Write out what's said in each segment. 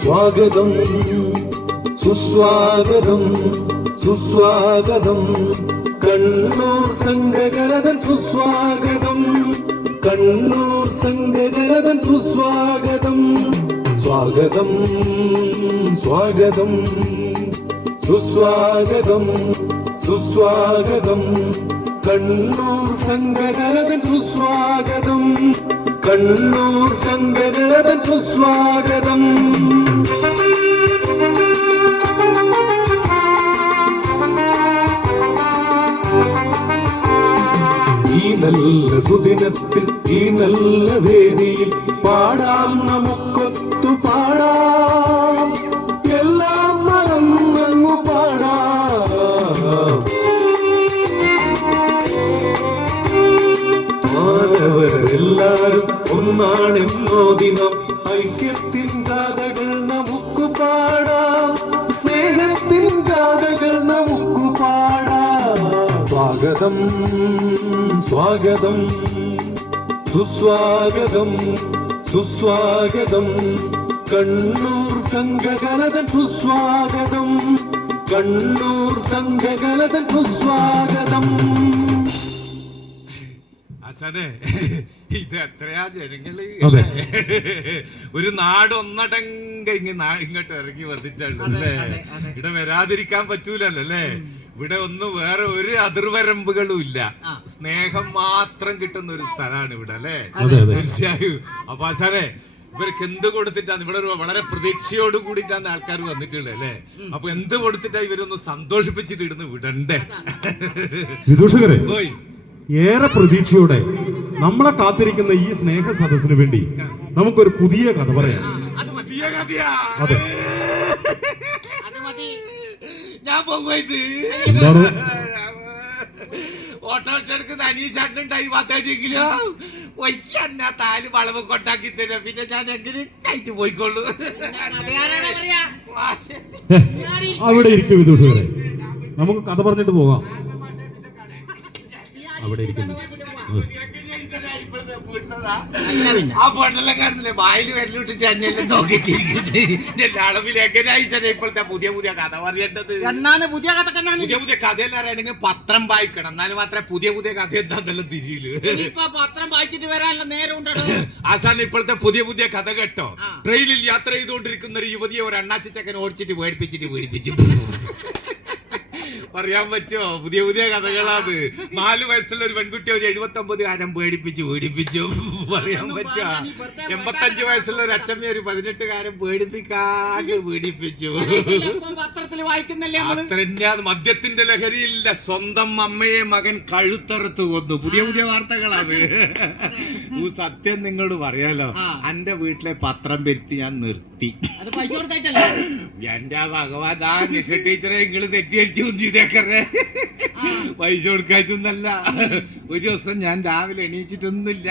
സ്വാഗതം സുസ്വാഗതം സുസ്വാഗതം കണ്ണൂർ സംഘകരതൻ സുസ്വാഗതം കണ്ണൂർ സംഘകരതൻ സുസ്വാഗതം സ്വാഗതം സ്വാഗതം സുസ്വാഗതം സുസ്വാഗതം കണ്ണൂർ സംഘകരതൻ സുസ്വാഗതം കണ്ണൂർ സംഘകരതൻ സുസ്വാഗതം ഈ നല്ല സുദിനത്തിൽ ഈ നല്ല വേദിയിൽ പാടാം നമുക്കൊത്തു പാടാം എല്ലാം മറന്നങ്ങു പാടാം മാനവരെല്ലാരും ഒന്നാണെന്നോ ദിനം ഐക്യത്തിൻ ഗാഥകൾ നമുക്ക് പാടാം സ്നേഹത്തിൻ ഗാഥകൾ നമുക്ക് പാടാം സ്വാഗതം സ്വാഗതം സുസ്വാഗതം സുസ്വാഗതം കണ്ണൂർ സംഘകരതൻ സുസ്വാഗതം കണ്ണൂർ സംഘകരതൻ സുസ്വാഗതം. ആശാനെ, ഇത് എത്രയാ ജനങ്ങള് ഒരു നാട് ഒന്നടങ്ക ഇങ്ങോട്ട് ഇറങ്ങി വന്നിട്ടുള്ളൂ അല്ലേ? ഇവിടെ വരാതിരിക്കാൻ പറ്റൂലല്ലോ അല്ലേ? ഇവിടെ ഒന്നും വേറെ ഒരു അതിർവരമ്പുകളും ഇല്ല, സ്നേഹം മാത്രം കിട്ടുന്ന ഒരു സ്ഥലമാണ് ഇവിടെ അല്ലേ? തീർച്ചയായും. അപ്പൊ ആശാനെ, ഇവർക്ക് എന്ത് കൊടുത്തിട്ടാണ് ഇവിടെ വളരെ പ്രതീക്ഷയോട് കൂടിയിട്ടാണ് ആൾക്കാർ വന്നിട്ടുള്ളത് അല്ലേ? അപ്പൊ എന്ത് കൊടുത്തിട്ടാ ഇവരൊന്ന് സന്തോഷിപ്പിച്ചിട്ട് ഇടുന്ന് വിടണ്ടേ? വിദൂഷകരെ, ഏറെ പ്രതീക്ഷയോടെ നമ്മളെ കാത്തിരിക്കുന്ന ഈ സ്നേഹ സദസ്സിന് വേണ്ടി നമുക്കൊരു പുതിയ കഥ പറയാം. അതെ, ഞാൻ പോകുന്നത് എന്താണ്? ഓട്ടോറിക്ഷക്ക് അനീഷാട്ടുണ്ടായി പത്തേക്കെങ്കിലോ ഒയ്യന്നാ താല് വളവ് കൊണ്ടാക്കി തരാം. പിന്നെ ഞാൻ എങ്ങനെ കഴിച്ചു പോയിക്കോളൂ. അവിടെ ഇരിക്കും വിദൂഷകരെ, നമുക്ക് കഥ പറഞ്ഞിട്ട് പോകാം. അവിടെ ഇരിക്കുന്നു. ആ പൊട്ടെല്ലാം കാണുന്നില്ലേ, വായിൽ വരലിട്ടിട്ട് എന്നെല്ലാം നോക്കിച്ചിരിക്കുന്നത് അളവിൽ എങ്ങനെയായി ഇപ്പോഴത്തെ പുതിയ പുതിയ കഥ പറയേണ്ടത്. പുതിയ പുതിയ കഥയെല്ലാം അറിയണമെങ്കിൽ പത്രം വായിക്കണം, എന്നാലും മാത്രമേ പുതിയ പുതിയ കഥ എന്താന്നെല്ലാം തിരിയില്. പത്രം വായിച്ചിട്ട് വരാനുള്ള നേരം ഉണ്ടോ ആശാൻ? ഇപ്പോഴത്തെ പുതിയ പുതിയ കഥ കേട്ടോ. ട്രെയിനിൽ യാത്ര ചെയ്തുകൊണ്ടിരിക്കുന്ന ഒരു യുവതിയെ ഒരു അണ്ണാച്ചി ചക്കൻ ഓടിച്ചിട്ട് പേടിപ്പിച്ചു പറയാൻ പറ്റുമോ? പുതിയ പുതിയ കഥകളാത്. 4 വയസ്സുള്ള ഒരു പെൺകുട്ടി ഒരു 79 കാരം പേടിപ്പിച്ചു പറയാൻ പറ്റുമോ? 85 വയസ്സുള്ള ഒരു അച്ഛമ്മ ഒരു 18 കാരം പേടിപ്പിക്കാണ്ട് പീഡിപ്പിച്ചു. പത്രത്തിൽ വായിക്കുന്നല്ലേ? അത്ര മദ്യത്തിന്റെ ലഹരിയില്ല, സ്വന്തം അമ്മയെ മകൻ കഴുത്തറുത്ത് കൊന്നു. പുതിയ പുതിയ വാർത്തകളാണ്. സത്യം നിങ്ങളോട് പറയാലോ, എന്റെ വീട്ടിലെ പത്രം വരുത്തി ഞാൻ നിർത്തി. എന്റെ ഭഗവാൻ, ആ നിഷ ടീച്ചറെ നിങ്ങള് തെറ്റിദ്ധരിച്ചു ചെയ്തേക്കറേ. പൈസ കൊടുക്കാറ്റൊന്നല്ല. ഒരു ദിവസം ഞാൻ രാവിലെ എണീച്ചിട്ടൊന്നുമില്ല.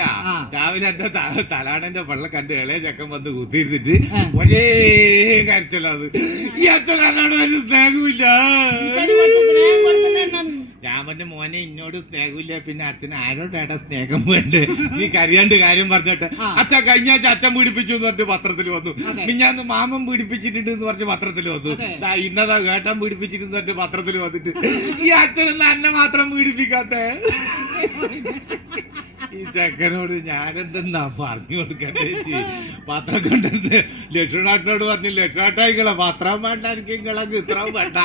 രാവിലെ എന്റെ തലാടന്റെ പള്ള കണ്ട് ഇളയ ചക്കൻ വന്ന് കുത്തിയിരുന്നിട്ട് ഒരേ കരച്ചല്ലാത്. ഈ അച്ഛനോട് ഒരു സ്നേഹമില്ല. ഞാൻ പറഞ്ഞ മോനെ, ഇന്നോട് സ്നേഹമില്ല, പിന്നെ അച്ഛൻ ആരോടേടാ സ്നേഹം വേണ്ടേ? നീ കരയാണ്ട് കാര്യം പറഞ്ഞോട്ടെ. അച്ഛൻ കഴിഞ്ഞ ആഴ്ച അച്ഛൻ പീഡിപ്പിച്ചു എന്ന് പറഞ്ഞിട്ട് പത്രത്തിൽ വന്നു. മിഞ്ഞാന്ന് മാമൻ പീഡിപ്പിച്ചിട്ടുണ്ട് എന്ന് പറഞ്ഞ് പത്രത്തിൽ വന്നു. ഇന്നതാ ഏട്ടൻ പീഡിപ്പിച്ചിട്ട് പറഞ്ഞിട്ട് പത്രത്തിൽ വന്നിട്ട് ഈ അച്ഛനെന്നാ എന്നെ മാത്രം പീഡിപ്പിക്കാത്ത? ഈ ചെക്കനോട് ഞാനെന്തെന്നാ പറഞ്ഞു കൊടുക്കണ്ടേ? പത്രം കൊണ്ടിരുന്ന് ലക്ഷ്മണാട്ടിനോട് പറഞ്ഞു, ലക്ഷ്മണാട്ടായിക്കളെ പത്രം വേണ്ട, എനിക്ക് ഇങ്ങളങ്ങ് ഇത്രയും വേണ്ട.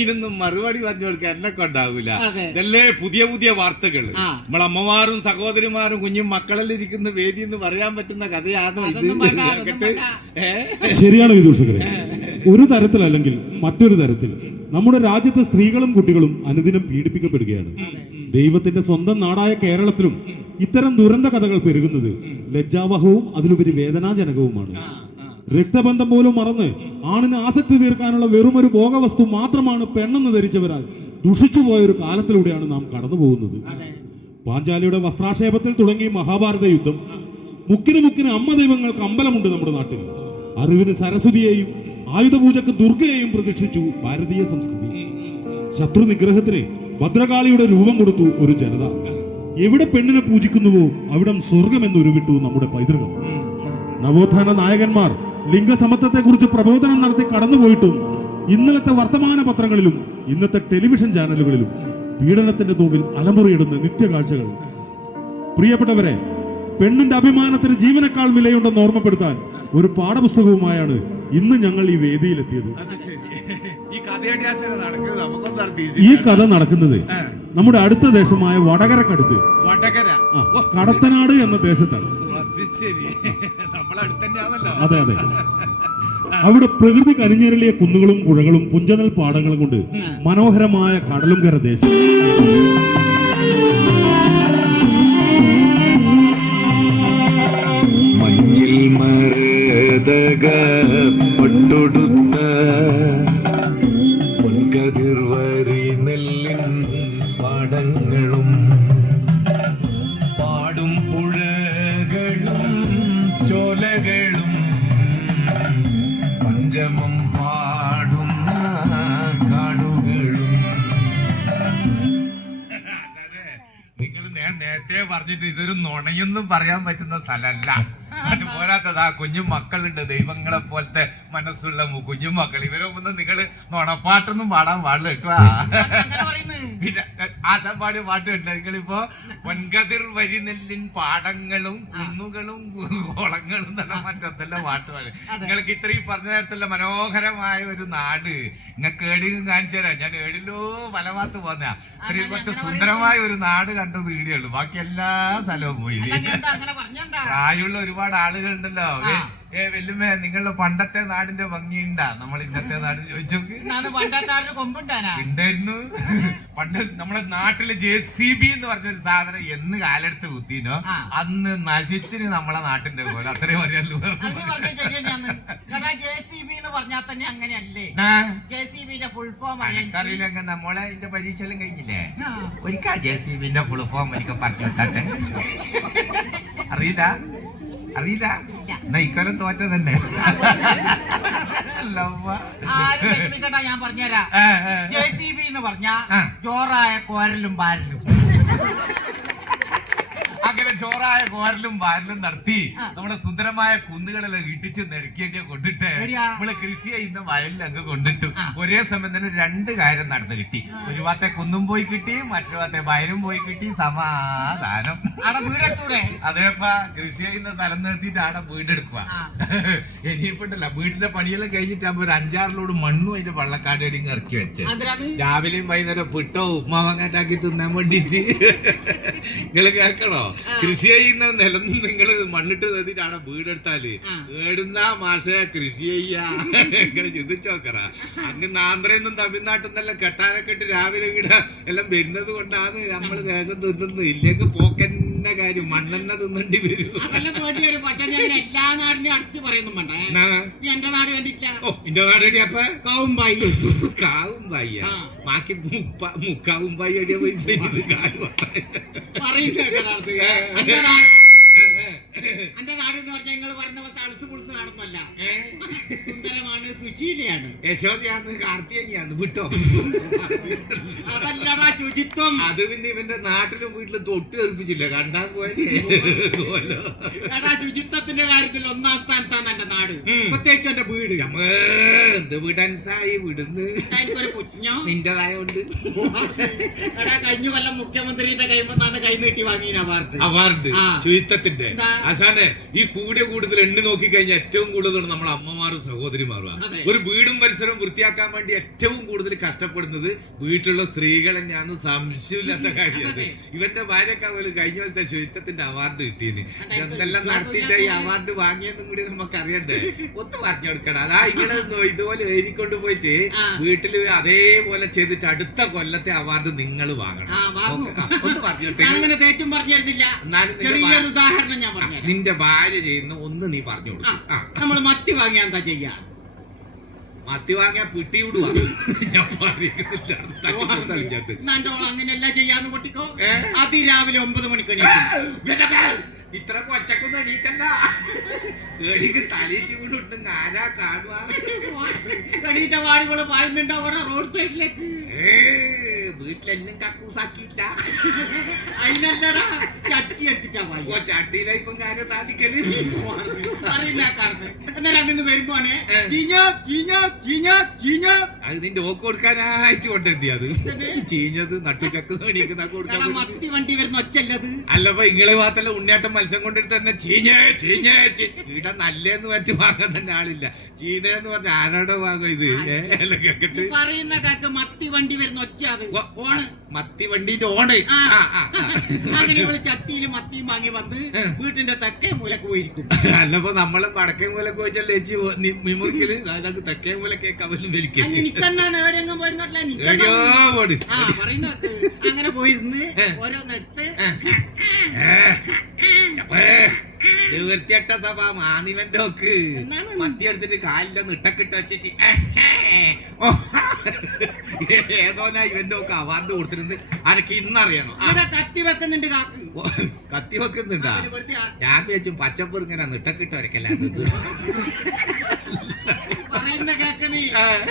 ഇതിനൊന്നും മറുപടി പറഞ്ഞു കൊടുക്കാൻ എന്നെ കൊണ്ടാവൂല. ഇതല്ലേ പുതിയ പുതിയ വാർത്തകൾ. നമ്മളമ്മമാരും സഹോദരിമാരും കുഞ്ഞും മക്കളെല്ലാം ഇരിക്കുന്ന വേദി എന്ന് പറയാൻ പറ്റുന്ന കഥയാണോ ഇത്? ശരിയാണ് വിദൂഷകരെ, ഒരു തരത്തിലല്ലെങ്കിൽ മറ്റൊരു തരത്തിൽ നമ്മുടെ രാജ്യത്തെ സ്ത്രീകളും കുട്ടികളും അനുദിനം പീഡിപ്പിക്കപ്പെടുകയാണ്. ദൈവത്തിന്റെ സ്വന്തം നാടായ കേരളത്തിലും ഇത്തരം ദുരന്ത കഥകൾ പെരുകുന്നത് ലജ്ജാവഹവും അതിലുപരി വേദനാജനകവുമാണ്. രക്തബന്ധം പോലും മറന്ന് ആണിന് ആസക്തി തീർക്കാനുള്ള വെറുമൊരു ഭോഗവസ്തു മാത്രമാണ് പെണ്ണെന്ന് ധരിച്ചവരാൽ ദുഷിച്ചു പോയ ഒരു കാലത്തിലൂടെയാണ് നാം കടന്നു പോകുന്നത്. പാഞ്ചാലിയുടെ വസ്ത്രാക്ഷേപത്തിൽ തുടങ്ങി മഹാഭാരത യുദ്ധം, മുക്കിന് അമ്മ ദൈവങ്ങൾക്ക് അമ്പലമുണ്ട് നമ്മുടെ നാട്ടിൽ. അറിവിന് സരസ്വതിയെയും ആയുധപൂജക്ക് ദുർഗയെയും പ്രതീക്ഷിച്ചു ഭാരതീയ സംസ്കൃതി. ശത്രു നിഗ്രഹത്തിന് ഭദ്രകാളിയുടെ രൂപം കൊടുത്തു ഒരു ജനത. എവിടെ പെണ്ണിനെ പൂജിക്കുന്നുവോ അവിടം സ്വർഗമെന്ന് ഉരുവിട്ടു നമ്മുടെ പൈതൃകം. നവോത്ഥാന നായകന്മാർ ലിംഗസമത്വത്തെ കുറിച്ച് പ്രബോധനം നടത്തി കടന്നുപോയിട്ടും ഇന്നലത്തെ വർത്തമാന പത്രങ്ങളിലും ഇന്നത്തെ ടെലിവിഷൻ ചാനലുകളിലും പീഡനത്തിന്റെ നോവിൽ അലമുറയിടുന്ന നിത്യകാഴ്ചകൾ. പ്രിയപ്പെട്ടവരെ, പെണ്ണിന്റെ അഭിമാനത്തിന് ജീവനേക്കാൾ വിലയുണ്ടെന്ന് ഓർമ്മപ്പെടുത്താൻ ഒരു പാഠപുസ്തകവുമായാണ് ഇന്ന് ഞങ്ങൾ ഈ വേദിയിലെത്തിയത്. ഈ കഥ നടക്കുന്നത് നമ്മുടെ അടുത്ത ദേശമായ വടകരക്കടുത്ത് കടത്തനാട് എന്ന ദേശത്താണ്. അതെ അതെ. അവിടെ പ്രകൃതി കനിഞ്ഞരളിയ കുന്നുകളും പുഴകളും പുഞ്ചനൽ പാടങ്ങളും കൊണ്ട് മനോഹരമായ കടലും കര ദേശം. മഞ്ഞിൽ മരതക പട്ടൊടുത്ത പൊൻകതിർവരി നെല്ലിൻ പാടങ്ങളും പാടും പുഴകളും ചോലകളും പഞ്ചമം പാടുന്ന കാടുകളും. നിങ്ങൾ നേരത്തെ പറഞ്ഞിട്ട് ഇതൊരു നുണയൊന്നും പറയാൻ പറ്റുന്ന സ്ഥലമല്ല. അത് പോരാത്തത് ആ കുഞ്ഞു മക്കളുണ്ട്, ദൈവങ്ങളെ പോലത്തെ മനസ്സുള്ള കുഞ്ഞു മക്കൾ. ഇവരൊന്നും നിങ്ങൾ നുണപ്പാട്ടൊന്നും പാടാൻ പാടില്ല കേട്ടോ. പിന്നെ ആശാൻ പാട്ട് കേട്ടോ. നിങ്ങളിപ്പോ പൊൻകതിർ വരി നെല്ലിൻ പാടങ്ങളും കുന്നുകളും കുളങ്ങളും തന്നെ മറ്റെന്തെല്ലാം പാട്ട് പാടും. നിങ്ങൾക്ക് ഇത്രയും പറഞ്ഞ നേരത്തുള്ള മനോഹരമായ ഒരു നാട് നിങ്ങൾക്ക് ഏടിയും കാണിച്ചു തരാം. ഞാൻ ഏടിലോ വലഭാഗത്ത് പോന്ന ഇത്രയും കുറച്ച് സുന്ദരമായ ഒരു നാട് കണ്ടത് ഈടിയുള്ളൂ. ബാക്കി എല്ലാ സ്ഥലവും പോയി. പ്രായമുള്ള ഒരുപാട് ആളുകളുണ്ടല്ലോ. വെല്ലുമേ, നിങ്ങളുടെ പണ്ടത്തെ നാടിന്റെ ഭംഗിയുണ്ടാ നമ്മൾ ഇന്നത്തെ നാട് ചോദിച്ചോക്ക്. ഉണ്ടായിരുന്നു. പണ്ട് നമ്മുടെ നാട്ടില് JCB എന്ന് പറഞ്ഞൊരു സാധനം എന്ന് കാലെടുത്ത് കുത്തിനോ അന്ന് നശിച്ചിന് നമ്മളെ നാട്ടിന്റെ പോലെ. അത്രയും അറിയാലോ. അറിയില്ല. അങ്ങനെ നമ്മളെ ഇതിന്റെ പരീക്ഷ എല്ലാം കഴിഞ്ഞില്ലേ? ഒരിക്കൽ JCB ഫുൾ ഫോം എനിക്ക് പറഞ്ഞു തട്ടെ. അറിയില്ല ഇക്കൊല്ലം തോറ്റ തന്നെ. ഞാൻ പറഞ്ഞുതരാം. JCB എന്ന് പറഞ്ഞ ജോറായ കോരലും പാരലും. അങ്ങനെ ചോറായ കോരലും വാരലും നടത്തി നമ്മുടെ സുന്ദരമായ കുന്നുകളെല്ലാം ഇടിച്ച് നെരുക്കിയൊക്കെ കൊണ്ടിട്ട് നമ്മള് കൃഷി ചെയ്യുന്ന വയലിൽ അങ്ങ് കൊണ്ടിട്ടു. ഒരേ സമയം തന്നെ 2 കാര്യം നടന്നു കിട്ടി. ഒരു ഭാഗത്തെ കുന്നും പോയി കിട്ടി, മറ്റൊരു ഭാഗത്തെ വയലും പോയി കിട്ടി. സമാധാനം. അതേപ്പാ കൃഷി ചെയ്യുന്ന സ്ഥലം നിർത്തിയിട്ട് അവിടെ വീടെടുക്കുക. ഇനിയിപ്പോണ്ടല്ല, വീട്ടിന്റെ പണിയെല്ലാം കഴിഞ്ഞിട്ടാകുമ്പോ ഒരു 5-6 ലോഡ് മണ്ണും അതിന്റെ വള്ളക്കാടേടിയും ഇറക്കി വെച്ച് രാവിലെയും വൈകുന്നേരം പിട്ടോ ഉപ്മാവങ്ങാറ്റാക്കി തിന്നാൻ വേണ്ടിട്ട്. നിങ്ങള് കേൾക്കണോ? കൃഷി ചെയ്യുന്ന നിലം നിങ്ങൾ മണ്ണിട്ട് നിർത്തിയിട്ട് അവിടെ വീടെടുത്താല് ഏടുന്ന മാഷെ കൃഷി ചെയ്യാ. ഇങ്ങനെ ചിന്തിച്ചു നോക്കറ. അങ്ങ് ആന്ധ്രയിൽ തമിഴ്നാട്ടിൽ നിന്നെല്ലാം കെട്ടാനൊക്കെ ഇട്ട് രാവിലെ ഇവിടെ എല്ലാം വരുന്നത് കൊണ്ടാണ് നമ്മള് ദേശം തിന്നുന്നത്. ഇല്ലെങ്കിൽ പോക്കെന്നെ കാര്യം മണ്ണെണ്ണ തിന്നേണ്ടി വരും. എല്ലാ നാടിനും അടുത്ത് പറയുന്നു. എന്റെ നാട് കണ്ടില്ല. ഓ, എന്റെ നാട് എടി അപ്പ കാവുംബായി. കാവുംബായിയ ബാക്കി മുക്കാവുംബായി എടിയാ പോയി എന്റെ നാട് എന്ന് പറഞ്ഞാൽ നിങ്ങൾ പറഞ്ഞ പോലത്തെ അളുത്ത് കുളിച്ച് കാണുന്നല്ല. സുന്ദരമാണ്, സുശീലയാണ്. യശോദയാന്ന് കാർത്തികയാണ് വിട്ടോ. അതല്ലടാ ശുചിത്വം. അത് പിന്നെ ഇവന്റെ നാട്ടിലും വീട്ടിലും തൊട്ട് തെറിപ്പിച്ചില്ല. കണ്ടാ പോലെ ശുചിത്വത്തിന്റെ കാര്യത്തിൽ 1-ാം സ്ഥാനത്താണ് എന്റെ നാട്. പ്രത്യേകിച്ച് എന്റെ വീട്. എന്ത് വീടാൻസായി വിടുന്ന് നിന്റേതായോണ്ട്. കഴിഞ്ഞ കൊല്ലം മുഖ്യമന്ത്രിയുടെ കൈമന്നാണ് കൈ നീട്ടി വാങ്ങിയ അവാർഡ് ശുചിത്വത്തിന്റെ. ആശാനെ, ഈ കൂടിയ കൂടുതൽ എണ്ണി നോക്കി കഴിഞ്ഞാൽ ഏറ്റവും കൂടുതൽ നമ്മളെ അമ്മമാരും സഹോദരിമാരും. ഒരു വീടും പരിസരവും വൃത്തിയാക്കാൻ വേണ്ടി ഏറ്റവും കൂടുതൽ കഷ്ടപ്പെടുന്നത് വീട്ടിലുള്ള സ്ത്രീകൾ തന്നെയാന്ന് സംശയമില്ലാത്ത കാര്യമാണ്. ഇവന്റെ ഭാര്യക്കാ പോലും കഴിഞ്ഞ പോലത്തെ ശുചിത്വത്തിന്റെ അവാർഡ് കിട്ടിയത്. എന്തെല്ലാം നടത്തിയിട്ട് ഈ അവാർഡ് വാങ്ങിയെന്നും കൂടി നമുക്ക് അറിയണ്ടേ? ഒന്ന് പറഞ്ഞു കൊടുക്കണം. അതാ ഇങ്ങനെ ഇതുപോലെ എഴുതിക്കൊണ്ട് പോയിട്ട് വീട്ടില് അതേപോലെ ചെയ്തിട്ട് അടുത്ത കൊല്ലത്തെ അവാർഡ് നിങ്ങൾ വാങ്ങണം. ഒന്ന് പറഞ്ഞു ഉദാഹരണം ഞാൻ പറഞ്ഞു. നിന്റെ ഭാര്യ ചെയ്യുന്ന ഒന്ന് നീ പറഞ്ഞു കൊടുക്കും. നമ്മൾ മത്തി വാങ്ങിയാ എന്താ ചെയ്യാ? മത്തി വാങ്ങിയാ പിട്ടി വിടുക. ഞാൻ അങ്ങനെയല്ല ചെയ്യാന്ന് പൊട്ടിക്കോ. അതിരാവിലെ 9 മണിക്ക് ഇത്ര കൊച്ചക്കൊന്നും എണീക്കല്ല. എണീക്ക് തലയിച്ച് കൊണ്ടിട്ടും ആരാ കാണുക? എണീറ്റ വാടികള് പായുന്നുണ്ടാവണം റോഡ് സൈഡിലേക്ക്. വീട്ടിലെന്നും കക്കൂസാക്കിയില്ല. അതിനല്ലടാ ചട്ടി എടുത്തിട്ടാ പോയി. ഓ ചട്ടിയില ഇപ്പം കാര്യം സാധിക്കല് അറിയില്ല കാരണം എന്നാലും അതിന്ന് വരുമ്പോനെ ചീഞ്ഞോ ചീഞ്ഞോ ചീഞ്ഞോ ചീഞ്ഞോ അത് നിന്റെ ഓക്ക് കൊടുക്കാനായിട്ട് കൊണ്ടെത്തി അത് ചീഞ്ഞത് നട്ടുചക്ക് എണീക്കുന്ന കൊടുക്കാൻ മത്തി വണ്ടി വരുന്ന ഒച്ചല്ലത്. അല്ലപ്പോ ഇങ്ങളെ ഭാഗത്തല്ല ഉണ്ണിയാട്ടം മത്സ്യം കൊണ്ടിട്ട് തന്നെ ചീഞ്ഞേ ചീഞ്ഞേ ഇവിടെ നല്ലേന്ന് മറ്റു വാങ്ങാൻ തന്നെ ആളില്ല. ചീഞ്ഞെന്ന് പറഞ്ഞ ആരോടെ വാങ്ങും ഇത് എല്ലാം കേട്ടിട്ട് പറയുന്ന കാക്ക മത്തി വണ്ടി വരുന്ന ഒച്ച അത് ഓണ് മത്തി വണ്ടിന്റെ ഓണ്. അങ്ങനെ ഇവിടെ ചട്ടിയിൽ മത്തിയും വാങ്ങി വന്ന് വീട്ടിന്റെ തെക്കേ മൂലക്ക് പോയിരിക്കും. അല്ലപ്പോ നമ്മള് വടക്കേ മൂലക്ക് പോയിട്ടല്ലേ മിമുറിക്കല് അതൊക്കെ തെക്കേ മൂലക്കെ കവലും വലിക്കും. അങ്ങനെ പോയിരുന്ന് ഓരോന്നെടുത്ത് വൃത്തിയട്ട സഭ മാനിവന്റെ ഒക്കെ മത്തി എടുത്തിട്ട് കാലിന്റെ നിട്ടക്കിട്ട് വെച്ചിട്ട് ഏതോനാ ഇവന്റെ ഒക്കെ അവാർഡ് കൊടുത്തിരുന്നത് അനക്ക് ഇന്നറിയണം. കത്തി വെക്കുന്നുണ്ട് കാക്ക്. കത്തി വെക്കുന്നുണ്ടാ? ഞാൻ വെച്ചും പച്ചപ്പ് ഇങ്ങനെ നിട്ടക്കിട്ട് വരക്കല്ല പറയുന്ന കേക്ക് നീ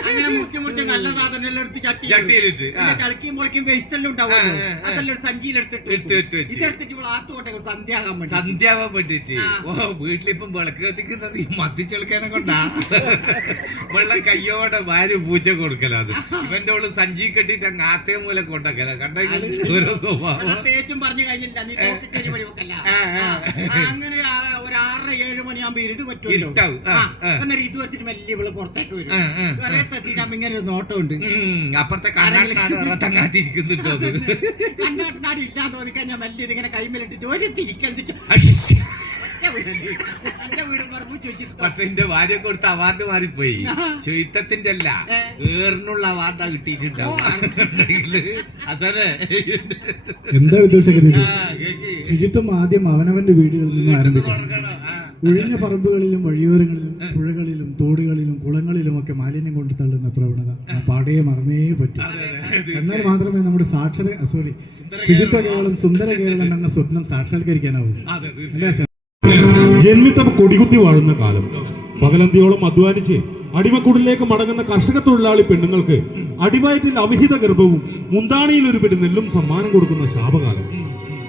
അങ്ങനെ മുക്കി മുട്ടി നല്ല സാധനം എടുത്ത് ചട്ടിയിലിട്ട് ചളിക്കും പൊളിക്കും വേസ്റ്റ് എല്ലാം ഉണ്ടാവും. അതെല്ലാം സഞ്ചിയിലെടുത്തിട്ട് ഇതെടുത്തിട്ട് ഇവിടെ ആത്തോട്ടെ സന്ധ്യാവാൻ വേണ്ടിട്ട്. ഓ വീട്ടിലിപ്പം വിളക്ക് കത്തിക്കുന്നത് ഈ മത്തിച്ചെളുക്കാനെ കൊണ്ടാ. വെള്ളം കയ്യോടെ ഭാര്യ പൂച്ച കൊടുക്കലാത്. ഇവന്റെ ഓള് സഞ്ചി കെട്ടിട്ട് അങ്ങ് ആത്തേ മൂലം കൊണ്ടക്കല. കണ്ടെങ്കിൽ ഓരോ സ്വഭാവം തേച്ചും പറഞ്ഞു കഴിഞ്ഞില്ല. അങ്ങനെ ഒരു 6-7 മണിയാകുമ്പോ ഇരുട് പറ്റുമല്ലോ. അന്നേരം ഇത് വെച്ചിട്ട് വലിയ ഇവള് പുറത്തേക്ക് വരും. എത്തിയിട്ടാകുമ്പോ ഇങ്ങനെ ഒരു നോട്ടമുണ്ട്. അപ്പുറത്തെ കണ്ണാട്ടിരിക്കുന്നുണ്ടോ? കണ്ണാട്ടിനാടി ഇല്ലാന്ന് തോന്നിക്കഴിഞ്ഞാൽ വലിയ ഇതിങ്ങനെ കൈമേലിട്ടിട്ട് ഒരു തിരിക്കാൻ പക്ഷെ എന്റെ ഭാര്യ കൊടുത്ത അവാർഡ് മാറിപ്പോയി. ശുചിത്വത്തിന്റെ അല്ല ഏറിനുള്ള അവാർഡാ കിട്ടിയിട്ടുണ്ടാവും. എന്താ വിദ്വേഷകര്? ശുചിത്വം ആദ്യം അവനവന്റെ വീടുകളിൽ നിന്ന് ആരംഭിക്കണം. ഒഴിഞ്ഞ പറമ്പുകളിലും വഴിയോരങ്ങളിലും പുഴകളിലും തോടുകളിലും കുളങ്ങളിലും ഒക്കെ മാലിന്യം കൊണ്ട് തള്ളുന്ന പ്രവണത പാടയെ മറന്നേ പറ്റും. എന്നാൽ മാത്രമേ നമ്മുടെ ശുചിത്വ കേരളം സുന്ദര കേരളം എന്ന സ്വപ്നം സാക്ഷാത്കരിക്കാനാവൂ. ജന്മിത്തം കൊടികുത്തി വാഴുന്ന കാലം. പകലന്തിയോളം അധ്വാനിച്ച് അടിമക്കുടിലേക്ക് മടങ്ങുന്ന കർഷക തൊഴിലാളി പെണ്ണുങ്ങൾക്ക് അടിവയറ്റിൽ അവിഹിത ഗർഭവും മുന്താണിയിൽ ഒരു പിടി നെല്ലും സമ്മാനം കൊടുക്കുന്ന ശാപകാലം.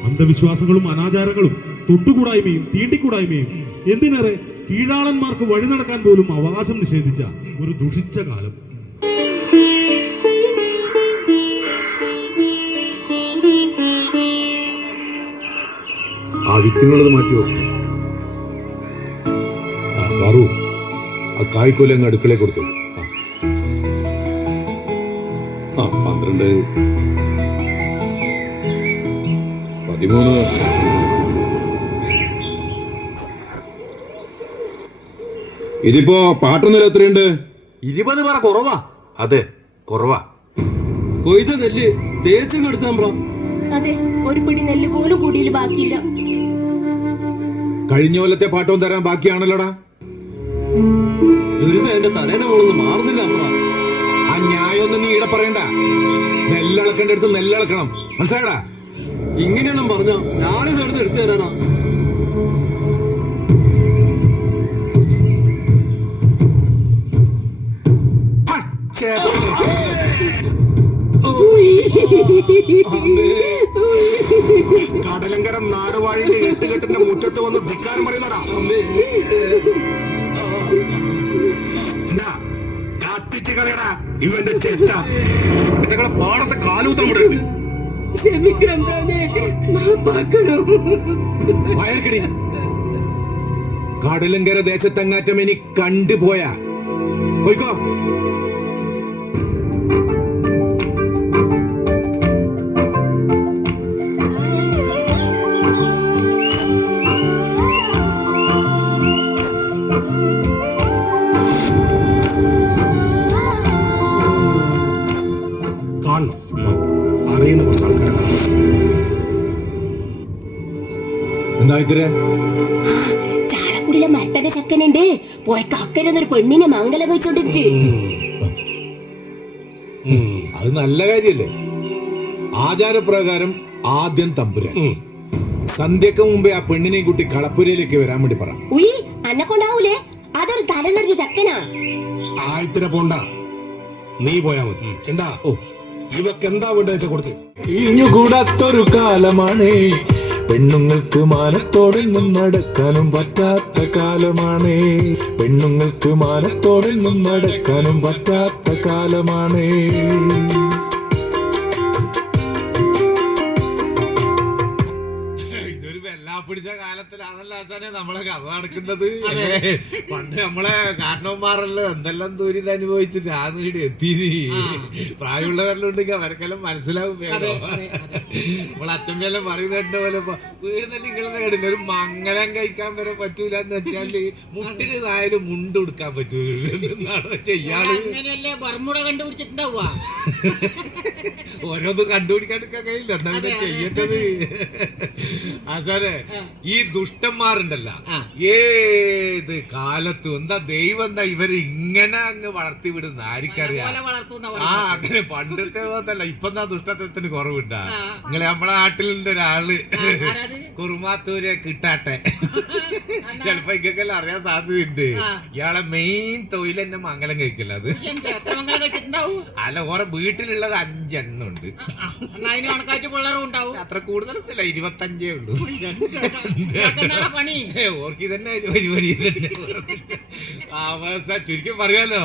അന്ധവിശ്വാസങ്ങളും അനാചാരങ്ങളും തൊട്ടുകൂടായ്മയും തീണ്ടിക്കൂടായ്മയും എന്തിനേറെ കീഴാളന്മാർക്ക് വഴി നടക്കാൻ പോലും അവകാശം നിഷേധിച്ച ഒരു ദുഷിച്ച കാലം. ആ വിത്തിനുള്ളത് മാറ്റുമോ? പറു ആ കായ്ക്കൊല അങ്ങ് അടുക്കളയിൽ കൊടുത്തു. 12 13 ഇതിപ്പോ പാട്ടൊന്നില്ല എത്രയുണ്ട്? 20 പറ കുറവാ. അതെ കുറവാ. കൊയ്ത നെല്ല് തേച്ച് കെടുത്താൻ പറ. അതെ, ഒരു പിടി നെല്ല് പോലും കുടിയിൽ ബാക്കിയില്ല. കഴിഞ്ഞ കൊല്ലത്തെ പാട്ടവും തരാൻ ബാക്കിയാണല്ലോടാ. ദുരിതം എന്റെ തലേനെ പോലൊന്ന് മാറുന്നില്ല അമ്പ്ര. ആ ന്യായമൊന്നും നീ ഇവിടെ പറയണ്ട. നെല്ലളക്കേണ്ട അടുത്ത് നെല്ലളക്കണം, മനസ്സിലായടാ? ഇങ്ങനെയൊന്നും പറഞ്ഞ ഞാനിത് എടുത്തു തരാനാ. കടലങ്കര നാടുവാഴിന്റെ എട്ടുകെട്ടിന്റെ മുറ്റത്ത് വന്ന് ധിക്കാരം പറയുന്നടാ. കത്തിച്ച് കളയടാ ഇവന്റെ ചെറ്റ. പാടത്തെ കാലൂത്താൻ വിടരുത്. വയർക്കിടി കടലങ്കര ദേശത്തങ്ങാറ്റം ഇനി കണ്ടുപോയാ പോയിക്കോ. അറിയുന്ന കുറച്ച് ആൾക്കാരെ എന്താ ഇത്ര ചാളക്കുടിയിലെ മരത്തന്റെ ചക്കനുണ്ട് പോയ കക്കരൊന്നൊരു പെണ്ണിനെ മംഗലം വെച്ചോണ്ടിട്ട്. അത് നല്ല കാര്യല്ലേ? ആചാരപ്രകാരം ആദ്യം തമ്പുരാൻ സന്ധ്യക്ക് മുമ്പേ ആ പെണ്ണിനെയും കുട്ടി കളപ്പുരയിലേക്ക് വരാൻ വേണ്ടി പറ. ഉയ് അന്നെ കൊണ്ടാവൂലേ? അതൊരു തലനിറഞ്ഞ ചക്കനാ. ആയിത്തര പോണ്ട, നീ പോയാ മതി. എന്താ ഇവക്ക് എന്താ വേണ്ട വെച്ച കൊടുത്ത്? ഇഞ്ഞുകൂടാത്തൊരു കാലമാണ് പെണ്ണുങ്ങൾക്ക് മാനത്തോടെന്നും നടക്കാനും പറ്റാത്ത കാലമാണ്. പെണ്ണുങ്ങൾക്ക് മാനത്തോടെന്നും നടക്കാനും പറ്റാത്ത കാലമാണ്. ഇതൊരു പിടിച്ച കാലത്തിലാണല്ലോ ആശാനെ നമ്മളെ കഥ നടക്കുന്നത്. പണ്ട് നമ്മളെ കാരണവന്മാരല്ലോ എന്തെല്ലാം ദൂരിത് അനുഭവിച്ചിട്ട് ആ വീട് എത്തിനി. പ്രായമുള്ളവരിലുണ്ടെങ്കിൽ അവർക്കെല്ലാം മനസ്സിലാവും. നമ്മളെ അച്ഛമ്മയെല്ലാം പറയുന്നുണ്ട് പോലെ വീട് തന്നെ നിങ്ങളെ കേടില്ല, ഒരു മംഗലം കഴിക്കാൻ വരെ പറ്റൂല എന്ന് വെച്ചാല് മുട്ടിന് നായാലും മുണ്ട് കൊടുക്കാൻ പറ്റൂല എന്നാണ് ചെയ്യാറ്. ഓരോന്നും കണ്ടുപിടിക്കാണ്ടിരിക്കാൻ കഴിയില്ല. എന്താണ് ചെയ്യേണ്ടത് ആശാനെ? ഈ ദുഷ്ടന്മാരുണ്ടല്ല ഏത് കാലത്തും എന്താ ദൈവം എന്താ ഇവര് ഇങ്ങനെ അങ്ങ് വളർത്തി വിടുന്ന ആർക്കറിയാം. ആ അങ്ങനെ പണ്ടത്തെ പോലല്ല. ഇപ്പൊ എന്താ ദുഷ്ടത്വത്തിന് കുറവുണ്ടാ? നിങ്ങളെ നമ്മളെ നാട്ടിലുണ്ട് ഒരാള് കുറുമാത്തൂരെ കിട്ടാട്ടെ, ചിലപ്പോ ഇങ്ങക്കെല്ലാം അറിയാൻ സാധ്യതയുണ്ട്. ഇയാളെ മെയിൻ തൊഴിൽ തന്നെ മംഗലം കഴിക്കില്ല. അത് അല്ല, ഓരോ വീട്ടിലുള്ളത് 5 എണ്ണം ഉണ്ട്. അത്ര കൂടുതലൊന്നുമില്ല, 25 ഉള്ളൂ. ഓർക്ക് തന്നെ പരിപാടി തന്നെ. ചുരുക്കി പറയാലോ,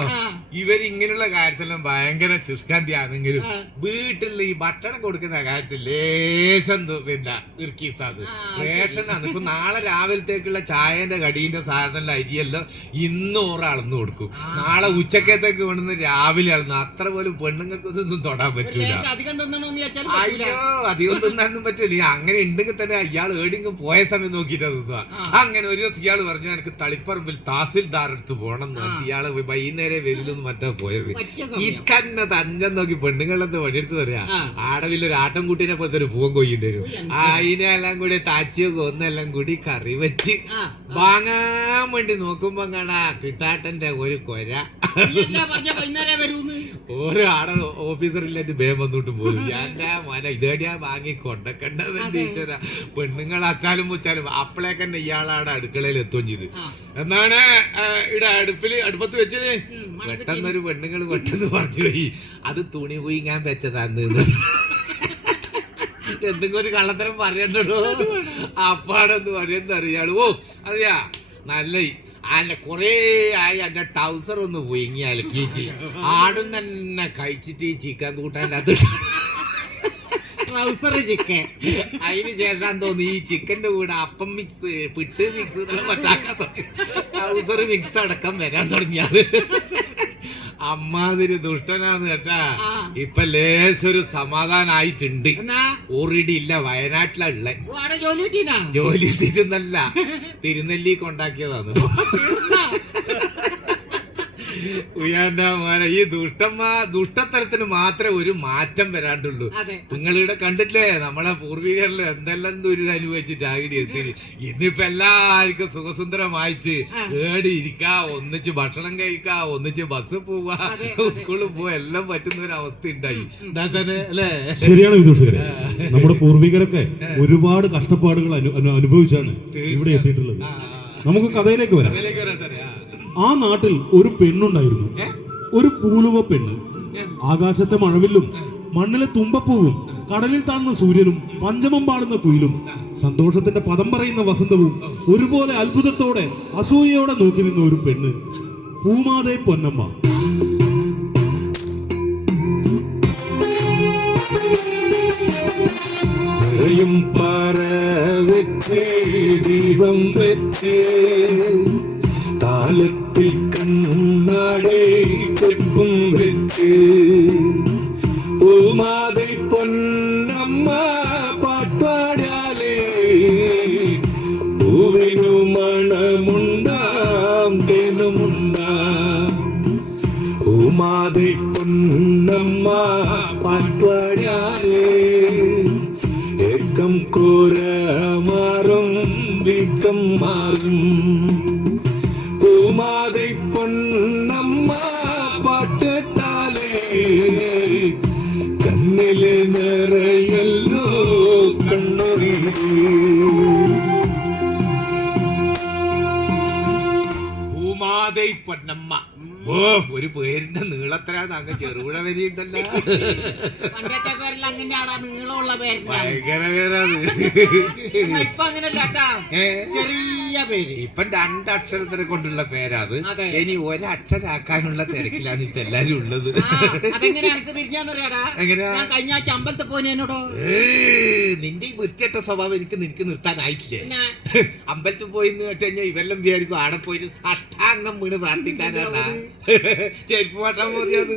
ഇവരിങ്ങനെയുള്ള കാര്യത്തിലും ഭയങ്കര ശുഷ്കാന്തിയാണെങ്കിലും വീട്ടിൽ ഈ ഭക്ഷണം കൊടുക്കുന്ന കാര്യത്തിൽ ലേശം പിന്നെ ഇർക്കീസാണ്. റേഷനാണ്. ഇപ്പൊ നാളെ രാവിലത്തേക്കുള്ള ചായന്റെ കടീന്റെ സാധനം അരിയല്ലോ ഇന്ന് അളന്നു കൊടുക്കും. നാളെ ഉച്ചക്കത്തേക്ക് വേണമെന്ന് രാവിലെ അളന്നു. അത്ര പോലും പെണ്ണുങ്ങൾക്ക് ഇതൊന്നും തൊടാൻ പറ്റൂല. അയ്യോ, അധികം തിന്നാനൊന്നും പറ്റൂല. അങ്ങനെ ഉണ്ടെങ്കിൽ തന്നെ ഇയാൾ ഏടെങ്കിലും പോയ സമയം നോക്കിയിട്ട് തിന്നുക. അങ്ങനെ ഒരു ദിവസം ഇയാൾ പറഞ്ഞു എനിക്ക് തളിപ്പറമ്പിൽ തഹസിൽദാർ അടുത്ത് പോകണം എന്ന് പറഞ്ഞിട്ട് ഇയാള് വൈകുന്നേരം വരില്ലെന്ന് മറ്റാ പോയത്. ഈ തന്നെ തഞ്ചം നോക്കി പെണ്ണുങ്ങളെന്ന് പണിയെടുത്ത് തരാ. ആടവില്ലൊരു ആട്ടംകുട്ടീനെ പോലത്തെ ഒരു പൂവൻ കൊയ്യേണ്ടി വരും. അതിനെല്ലാം കൂടി താച്ചിയോ കൊന്നെല്ലാം കൂടി കറി വെച്ച് വാങ്ങാൻ വേണ്ടി നോക്കുമ്പോ കാണാ കിട്ടാട്ടന്റെ ഒരു കൊര. ഓരോ ആട ഓഫീസറില്ലായിട്ട് ബേം വന്നോട്ട് പോലും. എന്റെ മോനെ ഇതേടിയാ വാങ്ങി കൊണ്ടക്കണ്ടത് ടീച്ചറാ. പെണ്ണുങ്ങൾ അച്ചാലും മുച്ചാലും അപ്പളേക്ക് തന്നെ ഇയാളാടെ അടുക്കളയിൽ എത്തുകയും ചെയ്ത്. എന്നാണ് ഇവിടെ അടുപ്പത്ത് വെച്ചത്. പെട്ടെന്നൊരു പെണ്ണുങ്ങൾ പെട്ടെന്ന് പറഞ്ഞു പോയി അത് തുണി പോയിങ്ങാൻ വെച്ചതാന്ന്. എന്തെങ്കിലും ഒരു കള്ളത്തരം പറയണ്ടോ അപ്പാടെന്ന് പറയുന്നത് അറിയാളൂ. ഓ അറിയാ നല്ല അന്റെ കൊറേ ആയി എന്റെ ടൗസർ ഒന്ന് പൊയിങ്ങി അലക്കിയിട്ട് ആടും തന്നെ കഴിച്ചിട്ട് ഈ ചിക്കൻ കൂട്ടാൻ്റെ അത് ചിക്കൻ. അതിന് ശേഷം തോന്നി ഈ ചിക്കന്റെ കൂടെ അപ്പം മിക്സ് പിട്ട് മിക്സ് ഇതെല്ലാം പറ്റാക്കാൻ തുടങ്ങി. ടൗസർ മിക്സ് അടക്കം വരാൻ തുടങ്ങിയത്. അമ്മാതിരി ദുഷ്ടനാന്ന് കേട്ടാ. ഇപ്പൊ ലേശൊരു സമാധാനായിട്ടുണ്ട്. ഓൾറെഡി ഇല്ല, വയനാട്ടിലാ ഉള്ളേ. ജോലി ഇട്ടിട്ടൊന്നല്ല, തിരുനെല്ലി കൊണ്ടാക്കിയതാണ്. ഉയ്യാന്റെ മോനെ, ഈ ദുഷ്ടത്തരത്തിന് മാത്രമേ ഒരു മാറ്റം വരാണ്ടുള്ളൂ. നിങ്ങളിവിടെ കണ്ടിട്ടില്ലേ നമ്മളെ പൂർവികരില് എന്തെല്ലാം ദുരിതം അനുഭവിച്ചിട്ട് ആകിടി എത്തി. ഇന്നിപ്പോ എല്ലാവർക്കും സുഖസുന്ദരമായിട്ട് ഏടി ഇരിക്കാ, ഒന്നിച്ച് ഭക്ഷണം കഴിക്കാ, ഒന്നിച്ച് ബസ് പോവാ, സ്കൂളിൽ പോവാ, എല്ലാം പറ്റുന്ന ഒരു അവസ്ഥ ഉണ്ടായി. അല്ലേ? ശരിയാണ് വിദൂഷകരെ. നമ്മുടെ പൂർവികരൊക്കെ ഒരുപാട് കഷ്ടപ്പാടുകൾ അനുഭവിച്ചാണ് ഇവിടെ എത്തിയിട്ടുള്ളത്. നമുക്ക് കഥയിലേക്ക് വരാം. ആ നാട്ടിൽ ഒരു പെണ്ണുണ്ടായിരുന്നു, ഒരു പൂലുവ പെണ്ണ്. ആകാശത്തെ മഴവില്ലും മണ്ണിലെ തുമ്പപ്പൂവും കടലിൽ താഴ്ന്ന സൂര്യനും പഞ്ചമം പാടുന്ന കുയിലും സന്തോഷത്തിന്റെ പദം പറയുന്ന വസന്തവും ഒരുപോലെ അത്ഭുതത്തോടെ അസൂയയോടെ നോക്കി നിന്ന ഒരു പെണ്ണ്, പൂമാതേ പൊന്നമ്മ. ദീപം വെച്ച് താലത്തിൽ കണ്ണാടേ ചെപ്പും വെച്ച് പൂമാതേ പൊന്നമ്മ പാട്ടാടാലേ പൂവിനു മണമുണ്ടാം തേനുമുണ്ടാം. പൂമാതേ പൊന്നമ്മ പാട്ടാടാലേ ഏക്കം കോര മാറും വീക്കം മാറും. പൂമാതേ പൊന്നമ്മ പാട്ടാലേ കണ്ണിലെ നിറയല്ലോ കണ്ണുനീര്. പൂമാതേ പൊന്നമ്മ ഓ ഒരു പേരിന്റെ നീളത്തരാന്ന് അങ്ങ് ചെറുപുഴ വരിയുണ്ടല്ലോ. പണ്ടത്തെ പേരെല്ലാം അങ്ങനെയാടാ, നീളമുള്ള പേര്. ഭയങ്കര പേരാത്. ഇപ്പൊ അങ്ങനെയല്ല കേട്ടാ, ചെറിയ പേര്. ഇപ്പം 2 അക്ഷരത്തിനെ കൊണ്ടുള്ള പേരാത്. അതെ. ഇനി ഒരക്ഷരാക്കാനുള്ള തിരക്കിലാണ് ഇപ്പൊ എല്ലാരും ഉള്ളത്. അതെങ്ങനെ എനിക്ക് തിരിഞ്ഞാന്നറിയാടാ? എങ്ങനെയാ? ഞാൻ കഴിഞ്ഞ ആഴ്ച അമ്പലത്തിൽ പോനോടോ. നിന്റെ ഈ വൃത്തിയട്ട സ്വഭാവം നിനക്ക് നിർത്താനായിട്ടില്ലേ? പിന്നെ? അമ്പലത്തിൽ പോയി കേട്ട് കഴിഞ്ഞാൽ ഇവരെല്ലാം വിചാരിക്കും ആടെ പോയിട്ട് സാഷ്ടാംഗം വീണ് പ്രാർത്ഥിക്കാനാണ്. ചെരുപ്പ് മാറ്റാൻ മതിയത്.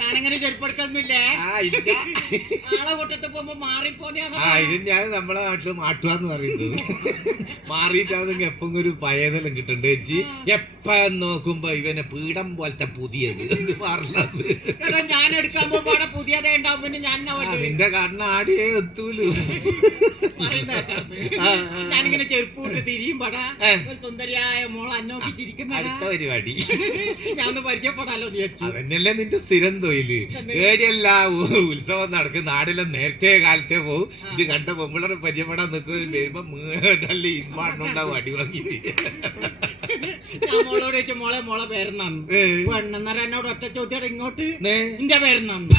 ഞാനങ്ങനെ ചെരുപ്പെടുക്കൊന്നുമില്ലേ. ഇല്ല. ആളെ കൂട്ടത്തിൽ പോകുമ്പോ മാറിപ്പോന്നെയാ. ഇത് ഞാൻ നമ്മളെ നാട്ടില് മാറ്റുവാന്ന് പറയുന്നത്. മാറിയിട്ടാണെങ്കിൽ എപ്പം ഒരു പഴയതെല്ലാം കിട്ടണ്ട ചേച്ചി. എപ്പ നോക്കുമ്പോ ഇവനെ പീഠം പോലത്തെ പുതിയത് മാറില്ലത്. ഞാൻ എടുക്കാൻ പോകുമ്പോ പുതിയതേ ഉണ്ടാവും. പിന്നെ ഞാൻ നിന്റെ കണ്ണ് ആടിയേ എത്തൂലു. ഞാനിങ്ങനെ ചെരുപ്പ് കൊണ്ട് തിരിയുമ്പോടാ ഒരു സുന്ദരിയായ മോൾ അന്നോക്കി ചിരിക്കുന്ന അടുത്ത പരിപാടി ഞാൻ ഒന്ന് പരിചയപ്പെടാലോ വിചാരിച്ചു. അതന്നെയല്ലേ നിന്റെ സ്ഥിരം തൊഴില്. പേടിയല്ല, ഉത്സവം നടക്കും. നാടെല്ലാം നേരത്തെ കാലത്തെ പോവും. ഇത് കണ്ട പെമ്പിളറെ പരിചയപ്പെടാൻ നിൽക്കുന്ന വരുമ്പോ നല്ല ഇമ്മാണ്ടാവും അടി വാങ്ങിട്ട്. ഞാൻ മോളോട് ചോദിച്ചു, മോളെ പേരെന്നാന്ന്. പെണ്ണെന്നേരം എന്നോട് ഒറ്റ ചോദ്യം, ഇങ്ങോട്ട് എന്റെ പേരെന്നാന്ന്.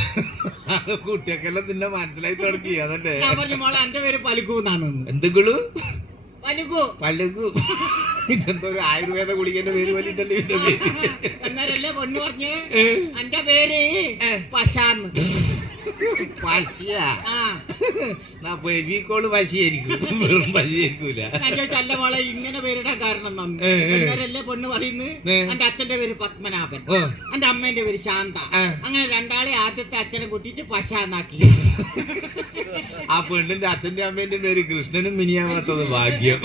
കുട്ടിയൊക്കെല്ലാം നിന്നെ മനസ്സിലായി തുടങ്ങി. അതല്ലേ ഞാൻ പറഞ്ഞു, മോളെ എന്റെ പേര് പലുകൂന്നാണ്. എന്തെങ്കിലും പലുകു പലുകു. ഇതെന്തോ ഒരു ആയുർവേദ ഗുളികന്റെ പേര് വലിയതല്ലേ ഇതിന്റെ പേര്. എന്നേരല്ലേ പൊണ്ണു പറഞ്ഞ് എന്റെ പേര് പശാന്ന്. പശിയാ? ബേബിക്കോള് പശിയായിരിക്കും, വെറും പശിയായിരിക്കൂല. ഞാൻ ചോദിച്ചല്ല മോളെ ഇങ്ങനെ പേരിടാൻ കാരണം എന്നേരല്ലേ പൊണ്ണ് പറയുന്നത് എന്റെ അച്ഛന്റെ പേര് പത്മനാഭൻ, എന്റെ അമ്മേന്റെ പേര് ശാന്ത. അങ്ങനെ രണ്ടാളെ ആദ്യത്തെ അച്ഛനെ കൂട്ടിട്ട് പശാന്നാക്കി. ആ പെണ്ണിന്റെ അച്ഛന്റെ അമ്മേന്റെ പേര് കൃഷ്ണനും മിനിയാവാത്തത് ഭാഗ്യം.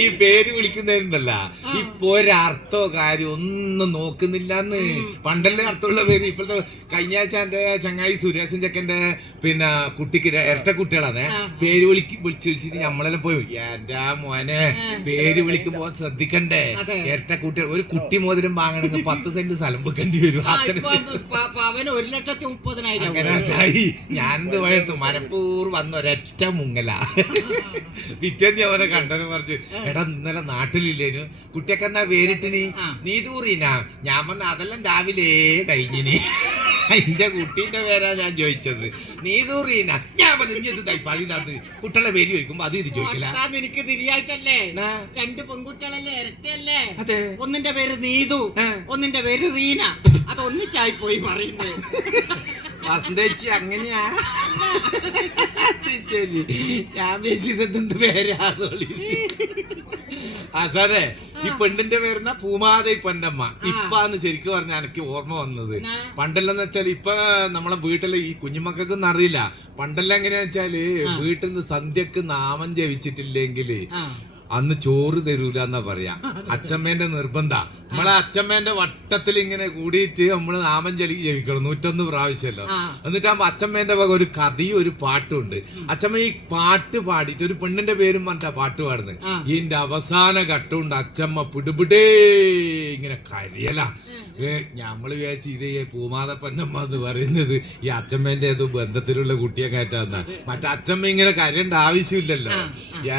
ഈ പേര് വിളിക്കുന്നതിനുണ്ടല്ല ഇപ്പൊ ഒരർത്ഥോ കാര്യം ഒന്നും നോക്കുന്നില്ലെന്ന്. പണ്ടല്ലേ അർത്ഥമുള്ള പേര്. ഇപ്പോഴത്തെ കഴിഞ്ഞ ആഴ്ച എന്റെ ചങ്ങായി സുരേഷൻ ചെക്കന്റെ പിന്നെ കുട്ടിക്ക് ഇരട്ട കുട്ടികളാണ്. പേര് വിളിച്ചിട്ട് നമ്മളെല്ലാം പോയി. എന്റെ മോനെ പേര് വിളിക്കുമ്പോ ശ്രദ്ധിക്കണ്ടേ. ഇരട്ട കുട്ടികൾ ഒരു കുട്ടി മോതിരം വാങ്ങണമെങ്കിൽ 10 സെന്റ് സ്ഥലം വെക്കേണ്ടി വരും. അവന് 1,30,000. അങ്ങനെ ഞാനെന്ത് വഴത്തു മനപ്പൂർ വന്ന ഒരൊറ്റ മുങ്ങല. പിറ്റേന്ന് അവനെ കണ്ടത് പറഞ്ഞു, എടാ ഇന്നലെ നാട്ടിലില്ലേനു കുട്ടിയൊക്കെ എന്നാ പേരിട്ടിനി? നീതൂറീനാ? ഞാൻ പറഞ്ഞ അതെല്ലാം രാവിലെ കഴിഞ്ഞിനി. എന്റെ കുട്ടീന്റെ പേരാ ഞാൻ ചോദിച്ചത്. നീതൂറീനാ? ഞാൻ പറഞ്ഞു തൈപ്പാടിനകത്ത് കുട്ടികളെ പേര് ചോദിക്കുമ്പോ അത് ഇത് ചോദിക്കില്ല. എനിക്ക് തിരിയായിട്ടല്ലേ, 2 പെൺകുട്ടികളല്ലേ, ഇരട്ടയല്ലേ. അതെ. ഒന്നിന്റെ പേര് നീതു, ഒന്നിന്റെ പേര് റീന. അത് ഒന്നിച്ചായി പോയി പറയുന്നത്. വസന്തേച്ചി അങ്ങനെയാ? ശരി, ഞാൻ വെച്ചിതെന്ത് പേരാന്നോളി. സാറേ ഈ പെണ്ണിന്റെ പേരുന്ന പൂമാതൈ പൊന്നമ്മ. ഇപ്പാന്ന് ശരിക്കും പറഞ്ഞാൽ എനിക്ക് ഓർമ്മ വന്നത്. പണ്ടെല്ലാം വെച്ചാൽ ഇപ്പൊ നമ്മളെ വീട്ടില് ഈ കുഞ്ഞുമക്കൊന്നും അറിയില്ല. പണ്ടെല്ലാം എങ്ങനെയാ വെച്ചാല് വീട്ടിൽ നിന്ന് സന്ധ്യക്ക് നാമം ജപിച്ചിട്ടില്ലെങ്കില് അന്ന് ചോറ് തരൂല എന്നാ പറയാ. അച്ഛമ്മേന്റെ നിർബന്ധ. നമ്മളെ അച്ഛമ്മേന്റെ വട്ടത്തിൽ ഇങ്ങനെ കൂടിയിട്ട് നമ്മള് നാമം ജപിക്കണം 101 പ്രാവശ്യമല്ലോ. എന്നിട്ടാകുമ്പോ അച്ഛമ്മേന്റെ വക ഒരു കഥയും ഒരു പാട്ടും. അച്ഛമ്മ ഈ പാട്ട് പാടിയിട്ട് ഒരു പെണ്ണിന്റെ പേരും പറഞ്ഞ പാട്ട് പാടുന്നത്. ഇതിന്റെ അവസാന ഘട്ടമുണ്ട് അച്ഛമ്മ പിടിപിടേ ഇങ്ങനെ കരയല. ഞമ്മള് വിചാരിച്ചു ഇത് പൂമാത പൊന്നമ്മ എന്ന് പറയുന്നത് ഈ അച്ഛമ്മേന്റെ ഏതോ ബന്ധത്തിലുള്ള കുട്ടിയെ കയറ്റാന്ന. മറ്റേ അച്ഛമ്മ ഇങ്ങനെ കരയേണ്ട ആവശ്യമില്ലല്ലോ.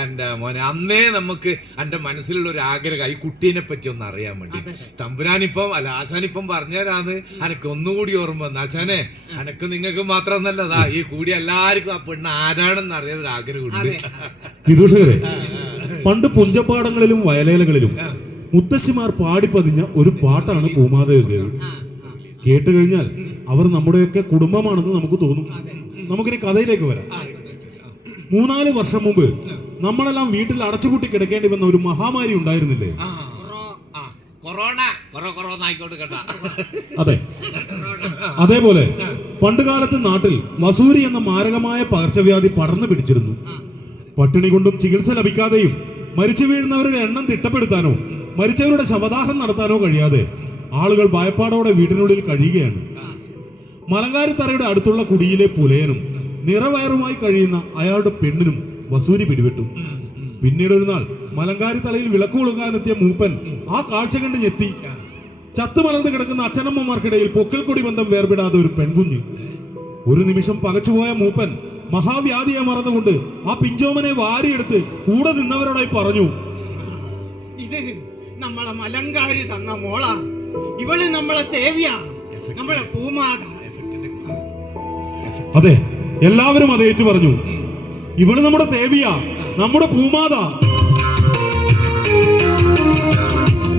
എന്റെ മോനെ അന്നേ നമുക്ക് എന്റെ മനസ്സിലുള്ള ഒരു ആഗ്രഹം ഈ കുട്ടീനെ പറ്റി ഒന്ന് അറിയാൻ വേണ്ടി. തമ്പുരാനിപ്പം അല്ല ആശാനിപ്പം പറഞ്ഞുതരാന്ന് എനക്ക് ഒന്നുകൂടി ഓർമ്മ വന്നു. ആശാനെ എനക്ക് നിങ്ങൾക്ക് മാത്രമൊന്നല്ലതാ ഈ കൂടി എല്ലാവർക്കും ആ പെണ്ണ് ആരാണെന്ന് അറിയാൻ ഒരു ആഗ്രഹമുണ്ട്. വിദൂഷകരെ, പണ്ട് പുഞ്ചപ്പാടങ്ങളിലും വയലേലകളിലും മുത്തശ്ശിമാർ പാടിപ്പതിഞ്ഞ ഒരു പാട്ടാണ് പൂമാതേവി. കേട്ട് കഴിഞ്ഞാൽ അവർ നമ്മുടെയൊക്കെ കുടുംബമാണെന്ന് നമുക്ക് തോന്നും. നമുക്കിനി കഥയിലേക്ക് വരാം. 3-4 വർഷം മുമ്പ് നമ്മളെല്ലാം വീട്ടിൽ അടച്ചുപൂട്ടി കിടക്കേണ്ടി വന്ന ഒരു മഹാമാരി ഉണ്ടായിരുന്നില്ലേ? അതെ, അതേപോലെ പണ്ടുകാലത്ത് നാട്ടിൽ വസൂരി എന്ന മാരകമായ പകർച്ചവ്യാധി പടർന്നു പിടിച്ചിരുന്നു. പട്ടിണി കൊണ്ടും ചികിത്സ ലഭിക്കാതെയും മരിച്ചു വീഴുന്നവരുടെ എണ്ണം തിട്ടപ്പെടുത്താനോ മരിച്ചവരുടെ ശവദാഹം നടത്താനോ കഴിയാതെ ആളുകൾ ഭയപ്പാടോടെ വീട്ടിനുള്ളിൽ കഴിയുകയാണ്. മലങ്കാരിത്തറയുടെ അടുത്തുള്ള കുടിയിലെ പുലയനും നിറവയറുമായി കഴിയുന്ന അയാളുടെ പെണ്ണിനും വസൂരി പിടിപെട്ടു. പിന്നീട് ഒരു നാൾ മലങ്കാരിത്തറയിൽ വിളക്ക് കൊളുക്കാനെത്തിയ മൂപ്പൻ ആ കാഴ്ച കണ്ട് ഞെട്ടി. ചത്തുമലർന്ന് കിടക്കുന്ന അച്ഛനമ്മമാർക്കിടയിൽ പൊക്കൽ കൊടി ബന്ധം വേർപെടാതെ ഒരു പെൺകുഞ്ഞ്. ഒരു നിമിഷം പകച്ചുപോയ മൂപ്പൻ മഹാവ്യാധിയെ മറന്നുകൊണ്ട് ആ പിഞ്ചോമനെ വാരിയെടുത്ത് കൂടെ നിന്നവരോടായി പറഞ്ഞു, നമ്മളെ മലങ്കാരി തന്ന മോള, ഇവള് നമ്മളെ ദേവിയ, നമ്മളെ പൂമാത. അതെ, എല്ലാവരും അത് ഏറ്റു പറഞ്ഞു. ഇവള് നമ്മുടെ ദേവിയാ, നമ്മുടെ പൂമാത.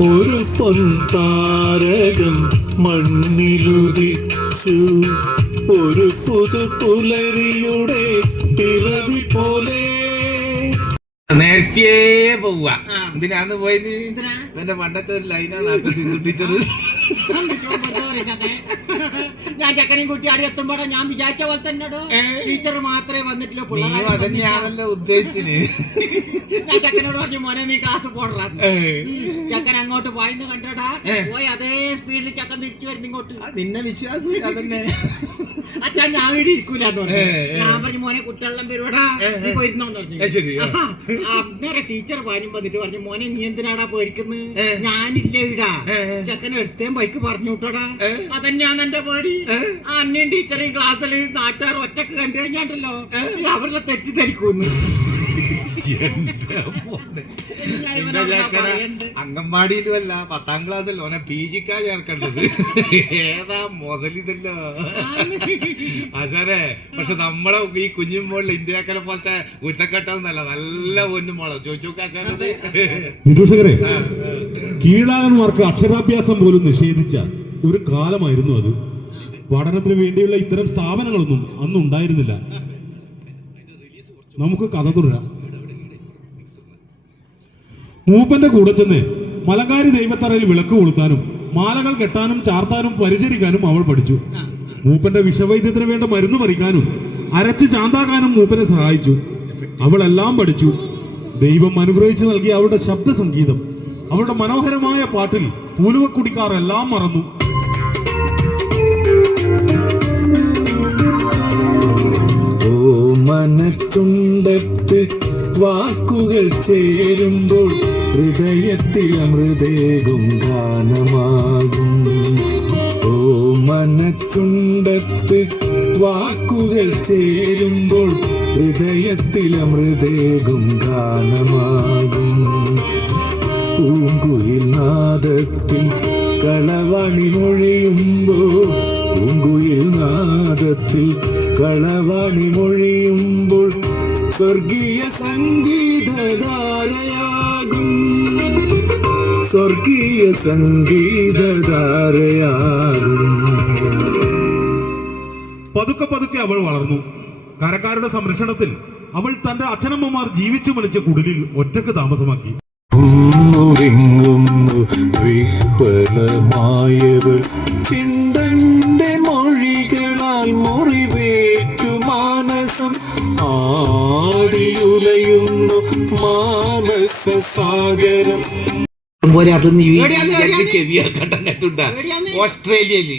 ഒരു പൊൻതാരകം മണ്ണിലുദിച്ചു, ഒരു പുതുപുലരിയുടെ പിറവി പോലെ. നേരത്തെ പോവുക. എന്തിനാന്ന് പോയത്? എന്റെ പണ്ടത്തെ ഒരു ലൈനാ നാട്ടിൽ സിന്ധു ടീച്ചർ. ഞാൻ ചക്കരയും കുട്ടി ആടി എത്തുമ്പോഴോ ഞാൻ വിചാരിച്ച പോലെ തന്നെ ടീച്ചർ മാത്രമേ വന്നിട്ടില്ല. അതന്നെയാണല്ലോ ഉദ്ദേശിച്ചത്. ഞാൻ ചക്കനോട് പറഞ്ഞു, മോനെ നീ ക്ലാസ് പോടാ. ചക്കൻ അങ്ങോട്ട് വായിന്ന് കണ്ടോടാ, പോയി അതേ സ്പീഡിൽ ചക്കൻ തിരിച്ചു വരുന്ന ഇങ്ങോട്ട്. നിന്നെ വിശ്വാസം അതന്നെ. അച്ഛാ ഞാൻ ഇവിടെ ഇരിക്കൂലെന്ന് പറഞ്ഞു. ഞാൻ പറഞ്ഞു, മോനെ കുട്ടികളെല്ലാം പേരുവാടാ, നീ പോയിരുന്നോന്ന് പറഞ്ഞു. അന്നേരം ടീച്ചർ പാഞ്ഞും വന്നിട്ട് പറഞ്ഞു, മോനെ നീ എന്തിനാടാ പേടിക്കുന്നത്, ഞാനില്ല ഇടാ. ചക്കൻ എടുത്തേം ബൈക്ക് പറഞ്ഞു വിട്ടോടാ. അതന്നെയാണ് എന്റെ പേടി. അന്നേം ടീച്ചറേയും ക്ലാസ്സിൽ നാട്ടുകാർ ഒറ്റക്ക് കണ്ടു കഴിഞ്ഞാണ്ടല്ലോ അവരുടെ തെറ്റിദ്ധരിക്കുന്നു. അംഗൻവാടിയിലും അല്ല 10ാം ക്ലാസ്സിൽ ഓനെ PG ചേർക്കേണ്ടത്. ഏതാ മുതലിതല്ലോ ആശാനെ. പക്ഷെ നമ്മളെ ഈ കുഞ്ഞുമോളിൽ ഇന്ത്യക്കലെ പോലത്തെ ഉറ്റക്കെട്ടൊന്നല്ല, നല്ല പൊന്നുമോളോ. ചോദിച്ചു നോക്ക് ആശാനത്. വിദൂഷകരെ, കീഴാളന്മാർക്ക് അക്ഷരാഭ്യാസം പോലും നിഷേധിച്ച ഒരു കാലമായിരുന്നു അത്. പഠനത്തിന് വേണ്ടിയുള്ള ഇത്തരം സ്ഥാപനങ്ങളൊന്നും അന്ന് ഉണ്ടായിരുന്നില്ല. നമുക്ക് കഥ തുടരാം. മൂപ്പന്റെ കൂടെ ചെന്ന് മലങ്കാരി ദൈവത്തറയിൽ വിളക്ക് കൊളുത്താനും മാലകൾ കെട്ടാനും ചാർത്താനും പരിചരിക്കാനും അവൾ പഠിച്ചു. മൂപ്പന്റെ വിഷവൈദ്യത്തിന് വേണ്ട മരുന്ന് പറിക്കാനും അരച്ച് ചാന്താക്കാനും മൂപ്പനെ സഹായിച്ചു. അവൾ എല്ലാം പഠിച്ചു. ദൈവം അനുഗ്രഹിച്ചു നൽകിയ അവളുടെ ശബ്ദ സംഗീതം, അവളുടെ മനോഹരമായ പാട്ടിൽ പൂലുവക്കുടിക്കാർ എല്ലാം മറന്നു. മനത്തുണ്ടത്ത് വാക്കുകൾ ചേരുമ്പോൾ ഹൃദയത്തിൽ അമൃതേകും ഗാനമാകും. ഓ മനത്തുണ്ടത്ത് വാക്കുകൾ ചേരുമ്പോൾ ഹൃദയത്തിൽ അമൃതേകും ഗാനമാകും. പൂങ്കുയിൽ നാദത്തിൽ കളവണി മൊഴിയുമ്പോൾ, പൂങ്കുയിൽ നാദത്തിൽ കളവണി മൊഴിയുമ്പോൾ സ്വർഗീയ സംഗീതധാരയാകും, സ്വർഗീയ സംഗീതധാരയാകും. പതുക്കെ പതുക്കെ അവൾ വളർന്നു. കരക്കാരുടെ സംരക്ഷണത്തിൽ അവൾ തന്റെ അച്ഛനമ്മമാർ ജീവിച്ചു മരിച്ച കുടിലിൽ ഒറ്റക്ക് താമസമാക്കി. വിഹ്വലമായവൾ ചിന്തന്റെ മൊഴികളാൽ മുറിവേറ്റു മാനസം ആടിയുലയുന്നു മാനസ സാഗരം. ഓസ്ട്രേലിയയില്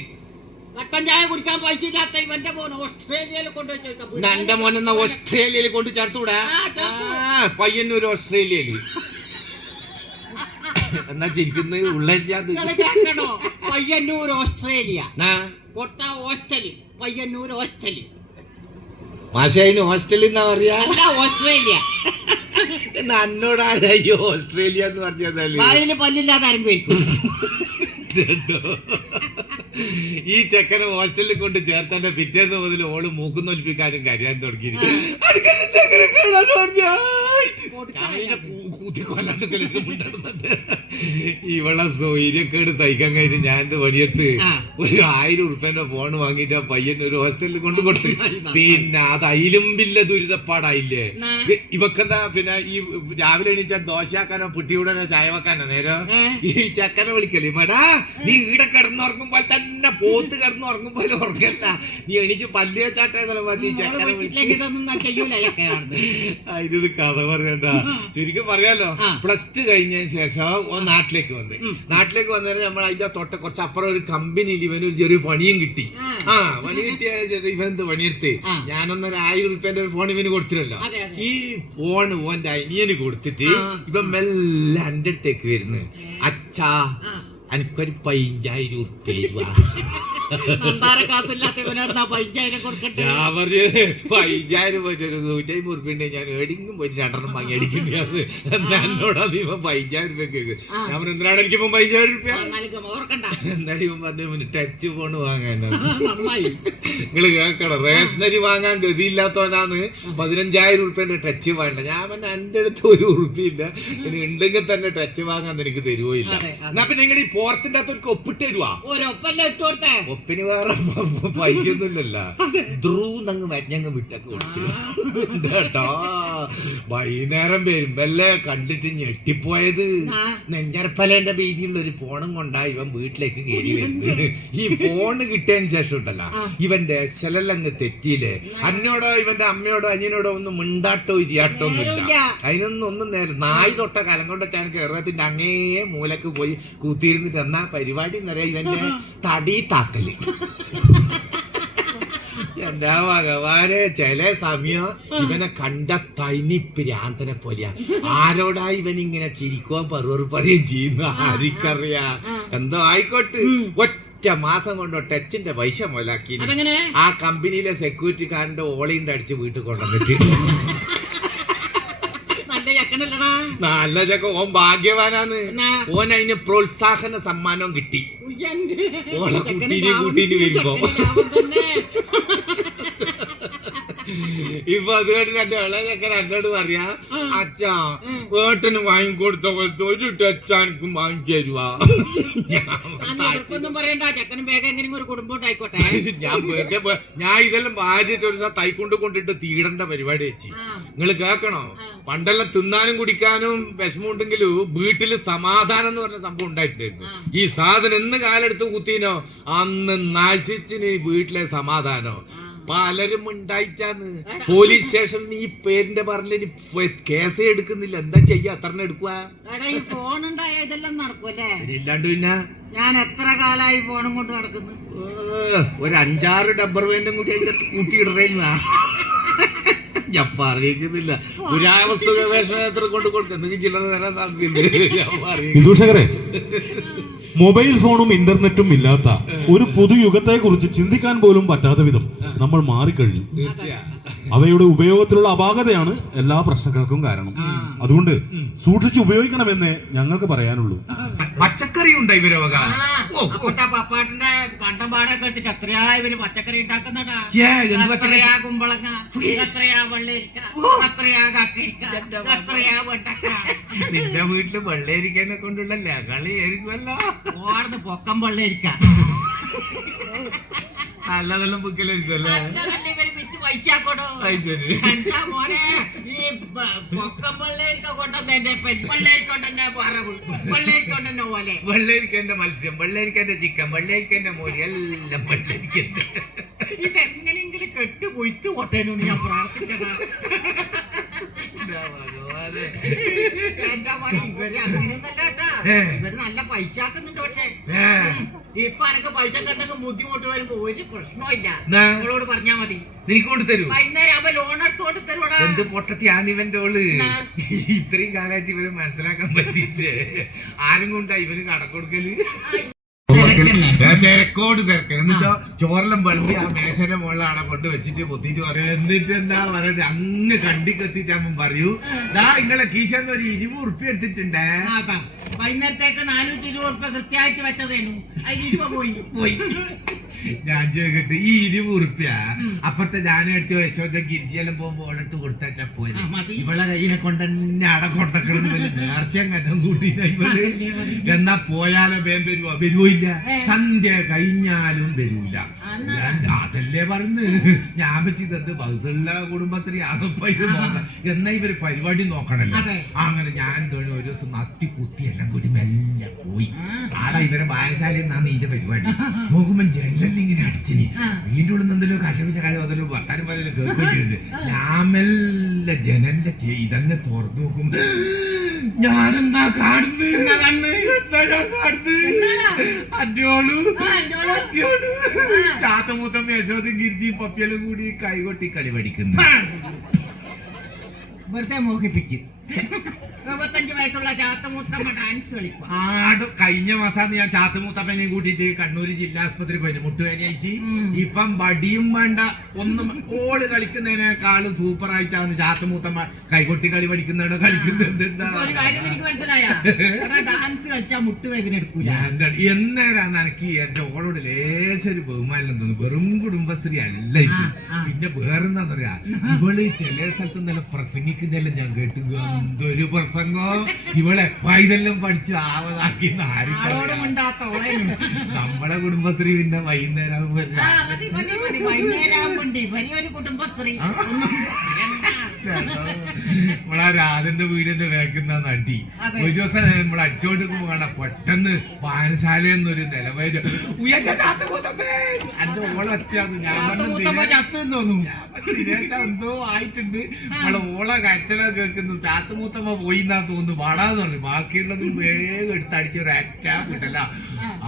കട്ടൻ ചായ കുടിക്കാൻ പൈസ ഇല്ലാത്ത ഇവന്റെ മോൻ ഓസ്ട്രേലിയയിൽ കൊണ്ടുപോയി. എന്റെ മോനെന്നാ ഓസ്ട്രേലിയയിൽ കൊണ്ട് ചേർത്തൂടാ. പയ്യന്നൂർ ഓസ്ട്രേലിയയില്. എന്നാ ചിരിക്കുന്നത് കേൾക്കണോ? പയ്യന്നൂർ ഓസ്ട്രേലിയ, പൊട്ട ഹോസ്റ്റല്. പയ്യന്നൂർ ഹോസ്റ്റല്. മാഷന് ഹോസ്റ്റലിൽ എന്നാ പറയാ? ഓസ്ട്രേലിയ. എന്നോടാരായോ ഓസ്ട്രേലിയ എന്ന് പറഞ്ഞാല് അതിന് പല്ലില്ലാതെ ആരെങ്കിലും ഈ ചെക്കനെ ഹോസ്റ്റലിൽ കൊണ്ട് ചേർത്തന്റെ പിറ്റേന്ന് മുതൽ ഓള് മൂക്കുന്നൊലിപ്പിക്കാനും കരയാൻ തുടങ്ങി. ഇവളെ സൗകര്യക്കേട് സഹിക്കാൻ കഴിഞ്ഞ് ഞാൻ എന്ത് പണിയെടുത്ത് ഒരു 1000 ഉറുപ്പ്യന്റെ ഫോൺ വാങ്ങിയിട്ട് ആ പയ്യന് ഒരു ഹോസ്റ്റലിൽ കൊണ്ടു കൊടുത്ത്. പിന്നെ അത് അയിലും വില്ല ദുരിതപ്പാടായില്ലേ ഇവക്കെന്താ. പിന്നെ ഈ രാവിലെ എണീച്ചാൽ ദോശയാക്കാനോ പുട്ടിയൂടാനോ ചായ വെക്കാനോ നേരം ഈ ചെക്കനെ വിളിക്കല്ലേ, മടാ നീ ഈടെ കിടന്നുറങ്ങുമ്പോൾ തന്നെ പോത്ത് കിടന്നുറങ്ങും പോലെ ഉറങ്ങല്ല, നീ എണീച്ച് പല്ല് വെച്ചാട്ടേന്നല്ല മതി ചെക്കനെ അതിന് കഥ പറയണ്ട. ശരിക്കും പറയാലോ, +2 കഴിഞ്ഞതിന് ശേഷം നാട്ടിലേക്ക് വന്ന് വന്നേരം നമ്മൾ അതിന്റെ തൊട്ട് കുറച്ച് അപ്പുറം ഒരു കമ്പനിയിൽ ഇവനൊരു ചെറിയ പണിയും കിട്ടി. പണി കിട്ടിയ ശേഷം ഇവൻ എന്ത് പണിയെടുത്ത് ഞാനൊന്നൊരു 1000 ഉറുപ്പ്യന്റെ ഒരു ഫോൺ ഇവന് കൊടുത്തില്ലല്ലോ. ഈ ഫോൺ ഓന്റെ അനിയന് കൊടുത്തിട്ട് ഇവൻ മെല്ലെ എന്റെ അടുത്തേക്ക് വരുന്നു. അച്ഛാ എനിക്കൊരു 15,000 ഉറുപ്പ്യ നന്ദാരക്കാത്തില്ലാത്തവനാണ് 5000 കൊടുക്കട്ടെ. ഞാൻ പറഞ്ഞു 5000 പോയിട്ട് ഒരു 150 ഉറുപ്പിണ്ട് ഞാൻ എവിടെയെങ്കിലും പോയിട്ട് 2 വാങ്ങി അടിക്കുന്നത്. എന്നോടാ നീ 5000 രൂപയ്ക്ക്. ഞാൻ പറഞ്ഞു എന്തിനാണ് എനിക്കിപ്പോ 5000 രൂപ? ഓർക്കണ്ട. എന്തായാലും ഇവൻ പറഞ്ഞു ടച്ച് ഫോൺ വാങ്ങാൻ. നന്നായി. നിങ്ങള് കേൾക്കണം, റേഷനറി വാങ്ങാൻ ഗതിയില്ലാത്തവനാണ് 15000 ഉറുപ്പ്യന്റെ ടച്ച് വേണ്ട. ഞാൻ പറഞ്ഞ എന്റെ അടുത്ത് 1 ഉറുപ്പില്ല, ഇനി ഉണ്ടെങ്കിൽ തന്നെ ടച്ച് വാങ്ങാൻ എനിക്ക് തരുവോ ഇല്ല. എന്നാ പിന്നെ നിങ്ങൾ ഈ പോർത്തിന്റെ അകത്ത് ഒപ്പിട്ട് തരുവാ? ഒപ്പിന് വേറെ പൈസ ഒന്നുമില്ലല്ലോ. ധ്രുവങ്ങ് മഞ്ഞങ്ങ് വിട്ടൊക്കെ കൊടുത്തു കേട്ടോ. വൈകുന്നേരം വരുമ്പല്ലേ കണ്ടിട്ട് ഞെട്ടിപ്പോയത്. നെഞ്ചരപ്പലേന്റെ ഭീതിയുള്ള ഒരു ഫോണും കൊണ്ടാ ഇവൻ വീട്ടിലേക്ക് കയറി വരുന്നത്. ഈ ഫോണ് കിട്ടിയതിന് ശേഷം ഉണ്ടല്ല ഇവന്റെ ശലല്ലങ്ങ് തെറ്റിയില്ലേ. അന്നോടോ ഇവന്റെ അമ്മയോടോ അനിയനോടോ ഒന്നും മിണ്ടാട്ടോ ചെയ്യാട്ടോ ഒന്നുമില്ല. അതിനൊന്നും നേരം നായി തൊട്ട കലം കൊണ്ടച്ചാണ് കേരളത്തിന്റെ അങ്ങേ മൂലക്ക് പോയി കൂത്തിയിരുന്നിട്ട് എന്നാ പരിപാടി എന്നറിയാം ഇവന്റെ തടി താക്കല്. എന്താ ഭഗവാനെ, ചില സമയം ഇവനെ കണ്ട തനി പ്രാന്തനെ പോലെയാ. ആരോടാ ഇവൻ ഇങ്ങനെ ചിരിക്കുവാൻ പറയുകയും ചെയ്യുന്നു ആർക്കറിയാ. എന്തോ ആയിക്കോട്ടെ. ഒറ്റ മാസം കൊണ്ടോ ടച്ചിന്റെ പൈസ മുതലാക്കി ആ കമ്പനിയിലെ സെക്യൂരിറ്റിക്കാരന്റെ ഓളിന്റെ അടിച്ച് വീട്ടിൽ കൊണ്ടുവന്നിട്ട്. നല്ല ചക്ക, ഓൻ ഭാഗ്യവാനാന്ന്. ഓൻ അതിന് പ്രോത്സാഹന സമ്മാനവും കിട്ടി. ഓളെ കൂട്ടീന് വരുമ്പോ ഇപ്പൊ അതുകൊണ്ട് എന്റെ ഇളയച്ചക്കൻ എന്നോട് പറയാ, അച്ഛാ ഏട്ടന് വാങ്ങിക്കൊടുത്ത പോലത്തെ ഒരു ടച്ച് എനിക്കും വാങ്ങിച്ചു തരുവാ. ഞാൻ ഇതെല്ലാം ഭാര്യയിട്ട് ഒരു തൈക്കൊണ്ട് കൊണ്ടിട്ട് തീടേണ്ട പരിപാടി വെച്ച്. നിങ്ങള് കേക്കണോ, പണ്ടെല്ലാം തിന്നാനും കുടിക്കാനും വിഷമമുണ്ടെങ്കിലും വീട്ടില് സമാധാനം എന്ന് പറഞ്ഞ സംഭവം ഉണ്ടായിട്ടുണ്ടായിരുന്നു. ഈ സാധനം എന്ന് കാലെടുത്ത് കുത്തീനോ അന്ന് നശിച്ചിന് വീട്ടിലെ സമാധാനോ. പലരും ഉണ്ടായിട്ടാന്ന്. പോലീസ് സ്റ്റേഷൻ ഈ പേരിന്റെ പറഞ്ഞ കേസ് എടുക്കുന്നില്ല. എന്താ ചെയ്യാ, അത്ര എടുക്കുക. ഇല്ലാണ്ട് പിന്നെ ഞാൻ എത്ര കാലായി ഫോണും കൊണ്ട് നടക്കുന്നു. ഒരു 5-6 ഡബ്ബർ വേണ്ടും കൂടി അതിന്റെ കൂട്ടിയിടുന്ന ഞാൻ പറയുന്നില്ല. പുരാവസ്തു ഗവേഷണത്തിൽ കൊണ്ട് കൊടുക്കുന്ന ചിലർ തരാൻ സാധ്യതയുണ്ട്. മൊബൈൽ ഫോണും ഇന്റർനെറ്റും ഇല്ലാത്ത ഒരു പുതുയുഗത്തെ കുറിച്ച് ചിന്തിക്കാൻ പോലും പറ്റാത്ത വിധം നമ്മൾ മാറിക്കഴിഞ്ഞു. അവയുടെ ഉപയോഗത്തിലുള്ള അപാകതയാണ് എല്ലാ പ്രശ്നങ്ങൾക്കും കാരണം. അതുകൊണ്ട് സൂക്ഷിച്ച് ഉപയോഗിക്കണമെന്നേ ഞങ്ങൾക്ക് പറയാനുള്ളൂ. പച്ചക്കറി ഉണ്ട് ഇവരവക. പപ്പാട്ടിന്റെ കണ്ടംപാടൊക്കെ എടുത്തിട്ട് എത്രയാ ഇവര് പച്ചക്കറി ഉണ്ടാക്കുന്നതാ. എത്രയാ കുമ്പളങ്ങ, എത്രയാ വെള്ളരിക്ക, എത്രയാ കക്കരിക്ക, എത്രയാ വെണ്ടക്ക. നിന്റെ വീട്ടില് വെള്ളരിക്കനെ കൊണ്ടുള്ള ലകളി ആയിരിക്കുമല്ലോ. ഓർന്ന് പൊക്കം വെള്ളരിക്ക നല്ലതെല്ലാം ബുക്കിലായിരിക്കുമല്ലേ. മോനെ ഈ പൊക്കം വെള്ളരിക്ക കൊണ്ടുവന്നെ വെള്ളരിക്കൊണ്ടെന്നെ പറവ്, വെള്ളരിക്കൊണ്ടെന്നെ പോലെ, വെള്ളരിക്കന്റെ മത്സ്യം, വെള്ളരിക്കന്റെ ചിക്കൻ, വെള്ളരിക്കന്റെ മോര് എല്ലാം വെള്ളരിക്കന്റെ. ഇതെങ്ങനെയെങ്കിലും കെട്ടുപൊയ്ത്ത് കൊട്ടേനോട് ഞാൻ പ്രാർത്ഥിച്ചതാ. എന്റെ മോനെ ഇവര് അങ്ങനെയൊന്നല്ലാട്ടാ, ഇവര് നല്ല പൈസ ആക്കുന്നുണ്ട്. പക്ഷേ ഇപ്പൊ എനക്ക് പൈസ എന്തെങ്കിലും ബുദ്ധിമുട്ട് വരുമ്പോ ഒരു പ്രശ്നമില്ല, നിങ്ങളോട് പറഞ്ഞാ മതി. നിനക്ക് കൊണ്ട് തരൂ. വൈകുന്നേരം അവ ലോൺ എടുത്തോണ്ട് തരുവാടാ. എന്ത് പൊട്ടത്തിയാണ് ഇവന്റെ ഓള്. ഇത്രയും കാലമായിട്ട് ഇവര് മനസ്സിലാക്കാൻ പറ്റിയില്ലേ. ആരും കൊണ്ടാ ഇവര് കടക്കൊടുക്കല്. തിരക്കൻ എന്നിട്ടോ ചോറെല്ലാം വിളമ്പി ആ മേശന്റെ മുകളിൽ അവിടെ കൊണ്ട് വെച്ചിട്ട് പൊത്തിട്ട് പറയും. എന്നിട്ട് എന്താ പറയട്ടെ, അങ്ങ് കണ്ടിക്കെത്തിട്ടാകുമ്പോ പറയൂ, നിങ്ങളെ കീശന്ന് ഒരു 20 ഉറുപ്പ്യ എടുത്തിട്ടുണ്ടേ. വൈകുന്നേരത്തേക്ക് 420 ഉറുപ്പ്യ കൃത്യമായിട്ട് വെച്ചതേനു, അതിൽ 20 പോയി. ഞാൻ ചോദിക്കട്ടെ, ഈ 20 ഉറുപ്പ്യ അപ്പുറത്തെ ജാനെടുത്ത് യശോദ ഗിരിജയെല്ലാം പോകുമ്പോ ഓളെടുത്ത് കൊടുത്താ പോയി. ഇവളെ കയ്യിനെ കൊണ്ട് തന്നെ അട കൊണ്ടക്കണം നേർച്ചയും കന്നം കൂട്ടി ഇവള്. എന്നാ പോയാലോ വേം വരുവോ ഇല്ല. സന്ധ്യ കഴിഞ്ഞാലും വരൂല. ഞാൻ അതല്ലേ പറഞ്ഞത്. ഞാൻ വെച്ചത് ബൗസുള്ള കുടുംബശ്രീ ആകപ്പോ ഇത് നോക്കണം. എന്നാ ഇവര് പരിപാടി നോക്കണല്ലോ. അങ്ങനെ ഞാൻ ഒരു ദിവസം നത്തി കുത്തി എല്ലാം കൂടി മെല്ലെ പോയി. ആടാ ഇവരെ വായനശാലയിൽ നിന്നാണ് ഇതിന്റെ പരിപാടി. നോക്കുമ്പോ ജനലിങ്ങനെ അടിച്ചിനി. വീണ്ടും ഉള്ളിൽ എന്തെല്ലോ കശപിച്ച കാര്യം അതല്ലോ വർത്താനം പോലെ കേൾക്കുകയുണ്ട്. ഞാൻ മെല്ലെ ജനലിന്റെ ഇതന്നെ തുറന്നു നോക്കും. ഞാനെന്താ കാണുന്നത്? അറ്റോളു ചാത്തമൂത്തം യശോദയും ഗിരിജിയും പപ്പിയെല്ലാം കൂടി കൈകൊട്ടി കളി പഠിക്കുന്നു. വെറുതെ മോഹിപ്പിക്കും. 25 വയസ്സുള്ള ചാത്തമൂത്തമ്മ ഡാൻസ് കളിക്കും. കഴിഞ്ഞ മാസം ഞാൻ ചാത്തുമൂത്തപ്പനെ കൂട്ടിയിട്ട് കണ്ണൂർ ജില്ലാ ആസ്പത്രി പോയി മുട്ടുവേനയിച്ച്. ഇപ്പം വടിയും വേണ്ട ഒന്നും, ഓള് കളിക്കുന്നതിനേക്കാളും സൂപ്പർ ആയിട്ടാണ് ചാത്തുമൂത്തമ്മ കൈകൊട്ടി കളി പഠിക്കുന്നവിടെ കളിക്കുന്നത്. ഒരു കാര്യം എനിക്ക് മനസ്സിലായ, ഡാൻസ് കളിച്ചാൽ മുട്ടുവേദന എടുക്കൂല. എന്നേരാന്ന് എനിക്ക് എന്റെ ഓളോട് ലേശൊരു ബഹുമാനം തോന്നുന്നു. വെറും കുടുംബശ്രീ അല്ല ഇത്. പിന്നെ വേറെന്താ പറയാ, ഇവള് ചില സ്ഥലത്ത് നല്ല പ്രസംഗിക്കുന്നതെല്ലാം ഞാൻ കേട്ടു. എന്തൊരു പ്രസംഗം! ഇവളെ ഇതെല്ലാം പഠിച്ച് ആവതാക്കി നമ്മളെ കുടുംബശ്രീ പിന്നെ വൈകുന്നേരം കുടുംബശ്രീ നമ്മളാ രാധന്റെ വീടിന്റെ വേക്കുന്ന നടി. ഒരു ദിവസം നമ്മൾ അടിച്ചോണ്ട് കാണാ പെട്ടെന്ന് വായനശാലയെന്നൊരു നിലവര എന്റെ ഓളെ വെച്ചാന്ന് ഞാൻ എന്തോ ആയിട്ടുണ്ട്. നമ്മളെ ഓളെ കരച്ചില കേൾക്കുന്നു. ചാത്തുമൂത്തമ്മ പോയിന്നാ തോന്നുന്നു. പാടാന്ന് പറഞ്ഞു. ബാക്കിയുള്ളത് വേഗം എടുത്തടിച്ചൊരു അറ്റ വിട്ടല്ല.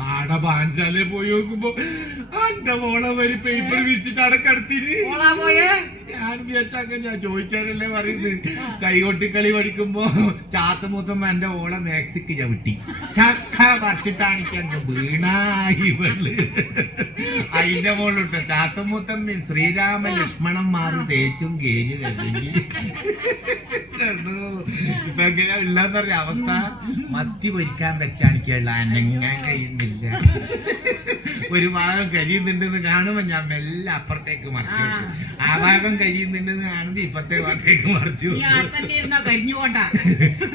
ആടെ വായനശാലയിൽ പോയി നോക്കുമ്പോ എന്റെ മോളെ വരി പേപ്പർ വിരിച്ചിട്ട് അടക്കടത്തിന്. ഞാൻ വിചാരിച്ചാൽ ഞാൻ ചോദിച്ചാലല്ലേ പറയുന്നത്. കൈകൊട്ടിക്കളി പഠിക്കുമ്പോ ചാത്തുമൂത്തമ്മ എന്റെ ഓളെ മാക്സിക്ക് ചവിട്ടി ചക്ക പറിച്ചിട്ടാണിക്കങ്ങ് വീണായി വെള്ള്. അതിന്റെ മോളിട്ടോ ചാത്തുമൂത്തമ്മ ശ്രീരാമ ലക്ഷ്മണൻ മാറി തേച്ചും കേഞ്ഞു കഴിഞ്ഞു. ഇപ്പൊ എങ്ങനെയാ ഉള്ളതെന്ന് പറഞ്ഞ അവസ്ഥ. മത്തി പൊരിക്കാൻ വെച്ചാണിക്കുള്ള അനങ്ങാൻ കഴിയുന്നില്ല. ഒരു ഭാഗം കരിയുന്നുണ്ടെന്ന് കാണുമ്പോ ഞാൻ മെല്ലെ അപ്പുറത്തേക്ക് മറിച്ചു. ആ ഭാഗം കരിയുന്നുണ്ടെന്ന് കാണുമ്പോ ഇപ്പത്തെ ഭാഗത്തേക്ക് മറിച്ചു.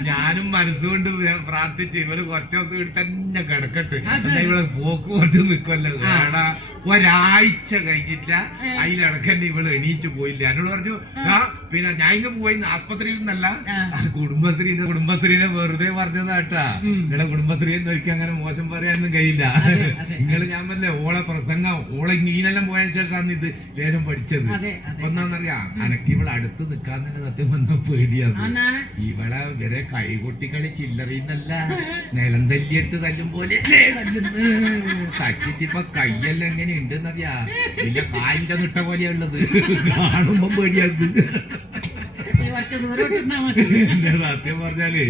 ഞാനും മനസ്സുകൊണ്ട് പ്രാർത്ഥിച്ച് ഇവള് കുറച്ച് ദിവസം ഇവിടെ തന്നെ കിടക്കട്ടെ. എന്നാ ഇവിടെ പോക്ക് കുറച്ച് നിൽക്കുമല്ലോ. വേടാ ഒരാഴ്ച കഴിഞ്ഞില്ല. അതിലിടക്കന്നെ ഇവള് എണീച്ചു പോയില്ല. എന്നോട് പറഞ്ഞു പിന്നെ ഞാൻ ഇങ്ങ് പോയി ആസ്പത്രിയിൽ നിന്നല്ല, കുടുംബശ്രീനെ വെറുതെ പറഞ്ഞതാട്ടാ. നിങ്ങളെ കുടുംബശ്രീയെ നോക്കി അങ്ങനെ മോശം പറയാനൊന്നും കഴിയില്ല. നിങ്ങൾ ഞാൻ പറഞ്ഞില്ലേ ഓളെ പ്രസംഗം ഓളെ ഇങ്ങനെല്ലാം പോയതിനു ശേഷമാണ് ഇത് ലേശം പഠിച്ചത്. ഒന്നാന്നറിയാ അനക്ക് ഇവളെ അടുത്ത് നിൽക്കാൻ തന്നെ സത്യം വന്ന പേടിയാണ്. ഇവളെ വരെ കൈകൊട്ടിക്കളി ചില്ലറിയുന്നല്ല, നിലം തല്ലിയെടുത്ത് തല്ലും പോലെ തച്ചിട്ടിപ്പൊ കയ്യെല്ലാം എങ്ങനെ ഉണ്ടെന്നറിയാ. വലിയ കാലിന്റെ നിട്ട പോലെയാ ഉള്ളത്. കാണുമ്പോ പേടിയാത്. സത്യം പറഞ്ഞാല്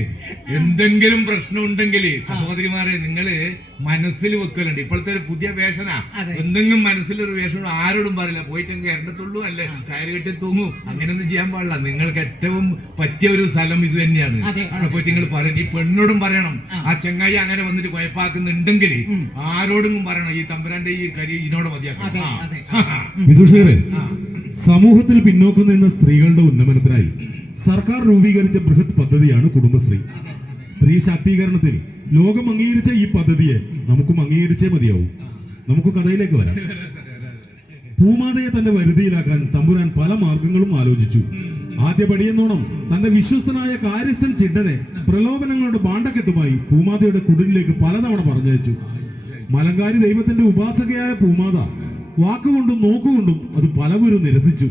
എന്തെങ്കിലും പ്രശ്നം ഉണ്ടെങ്കിൽ സഹോദരിമാരെ നിങ്ങള് മനസ്സിൽ വെക്കലുണ്ട്. ഇപ്പോഴത്തെ ഒരു പുതിയ വേഷനാ. എന്തെങ്കിലും മനസ്സിലൊരു വേഷം ആരോടും പറയില്ല. പോയിട്ടെങ്കിൽ എരണ്ടത്തുള്ളൂ അല്ലെ കയറി കെട്ടി തൂങ്ങും. അങ്ങനെയൊന്നും ചെയ്യാൻ പാടില്ല. നിങ്ങൾക്ക് ഏറ്റവും പറ്റിയ ഒരു സ്ഥലം ഇത് തന്നെയാണ്. അവിടെ പോയിട്ട് നിങ്ങൾ പറയണം. ഈ പെണ്ണോടും പറയണം. ആ ചെങ്ങായി അങ്ങനെ വന്നിട്ട് കുഴപ്പാക്കുന്നുണ്ടെങ്കിൽ ആരോടും പറയണം. ഈ തമ്പുരാന്റെ ഈ കരി ഇതിനോട് മതിയാക്കണം. വിദൂഷകരെ, സമൂഹത്തിൽ പിന്നോക്കം നിന്ന സ്ത്രീകളുടെ ഉന്നമനത്തിനായി സർക്കാർ രൂപീകരിച്ച ബൃഹത് പദ്ധതിയാണ് കുടുംബശ്രീ. സ്ത്രീ ശാക്തീകരണത്തിൽ ലോകം അംഗീകരിച്ച ഈ പദ്ധതിയെ നമുക്കും അംഗീകരിച്ചേ മതിയാവും. നമുക്ക് കഥയിലേക്ക് വരാം. ഭൂമാതയെ തന്റെ വരുതിയിലാക്കാൻ തമ്പുരാൻ പല മാർഗങ്ങളും ആലോചിച്ചു. ആദ്യ പടിയെന്നോണം തന്റെ വിശ്വസ്തനായ കാര്യസ്ഥൻ ചിഡ്ഡനെ പ്രലോഭനങ്ങളുടെ ബാണ്ടക്കെട്ടുമായി ഭൂമാതയുടെ കുടിലിലേക്ക് പലതവണ പറഞ്ഞയച്ചു. മലങ്കാരി ദൈവത്തിന്റെ ഉപാസകയായ ഭൂമാത വാക്കുകൊണ്ടും നോക്കുകൊണ്ടും അത് പലവരും നിരസിച്ചു.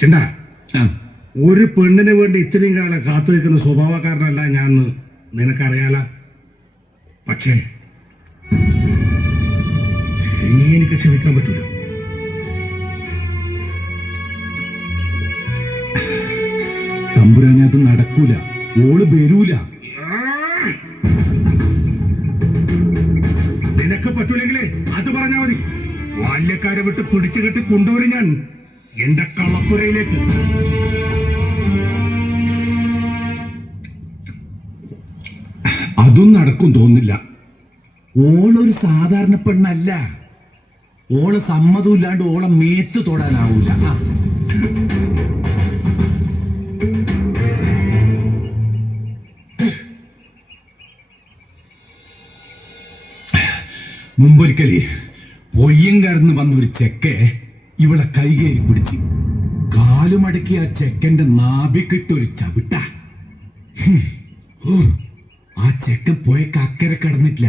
ചിണ്ട, ഒരു പെണ്ണിന് വേണ്ടി ഇത്രയും കാലം കാത്തു നിൽക്കുന്ന സ്വഭാവക്കാരനല്ല ഞാൻ, നിനക്കറിയാല. പക്ഷേ ഇനി എനിക്ക് ക്ഷമിക്കാൻ പറ്റൂല. തമ്പുരാനത് നടക്കൂല. ഓള് വരൂല. നിനക്ക് പറ്റൂലെങ്കിലേ അത് പറഞ്ഞാ മതി. ബാല്യക്കാരെ വിട്ട് പിടിച്ചു കെട്ടി കൊണ്ടുവരും ഞാൻ എന്റെ കളപ്പുരയിലേക്ക്. അതും നടക്കും തോന്നില്ല. ഓളൊരു സാധാരണ പെണ്ണല്ല. ഓളെ സമ്മതം ഇല്ലാണ്ട് ഓളെ മേത്ത് തൊടാനാവൂല. മുമ്പൊരിക്കലേ പൊയ്യം കടന്ന് വന്നൊരു ചെക്കെ ഇവളെ കൈകേരി പിടിച്ച് കാലുമടക്കി ആ ചെക്കന്റെ നാഭിക്കിട്ടൊരു ചവിട്ട. ആ ചെക്കൻ പോയക്ക് അക്കരെ കടന്നിട്ടില്ല,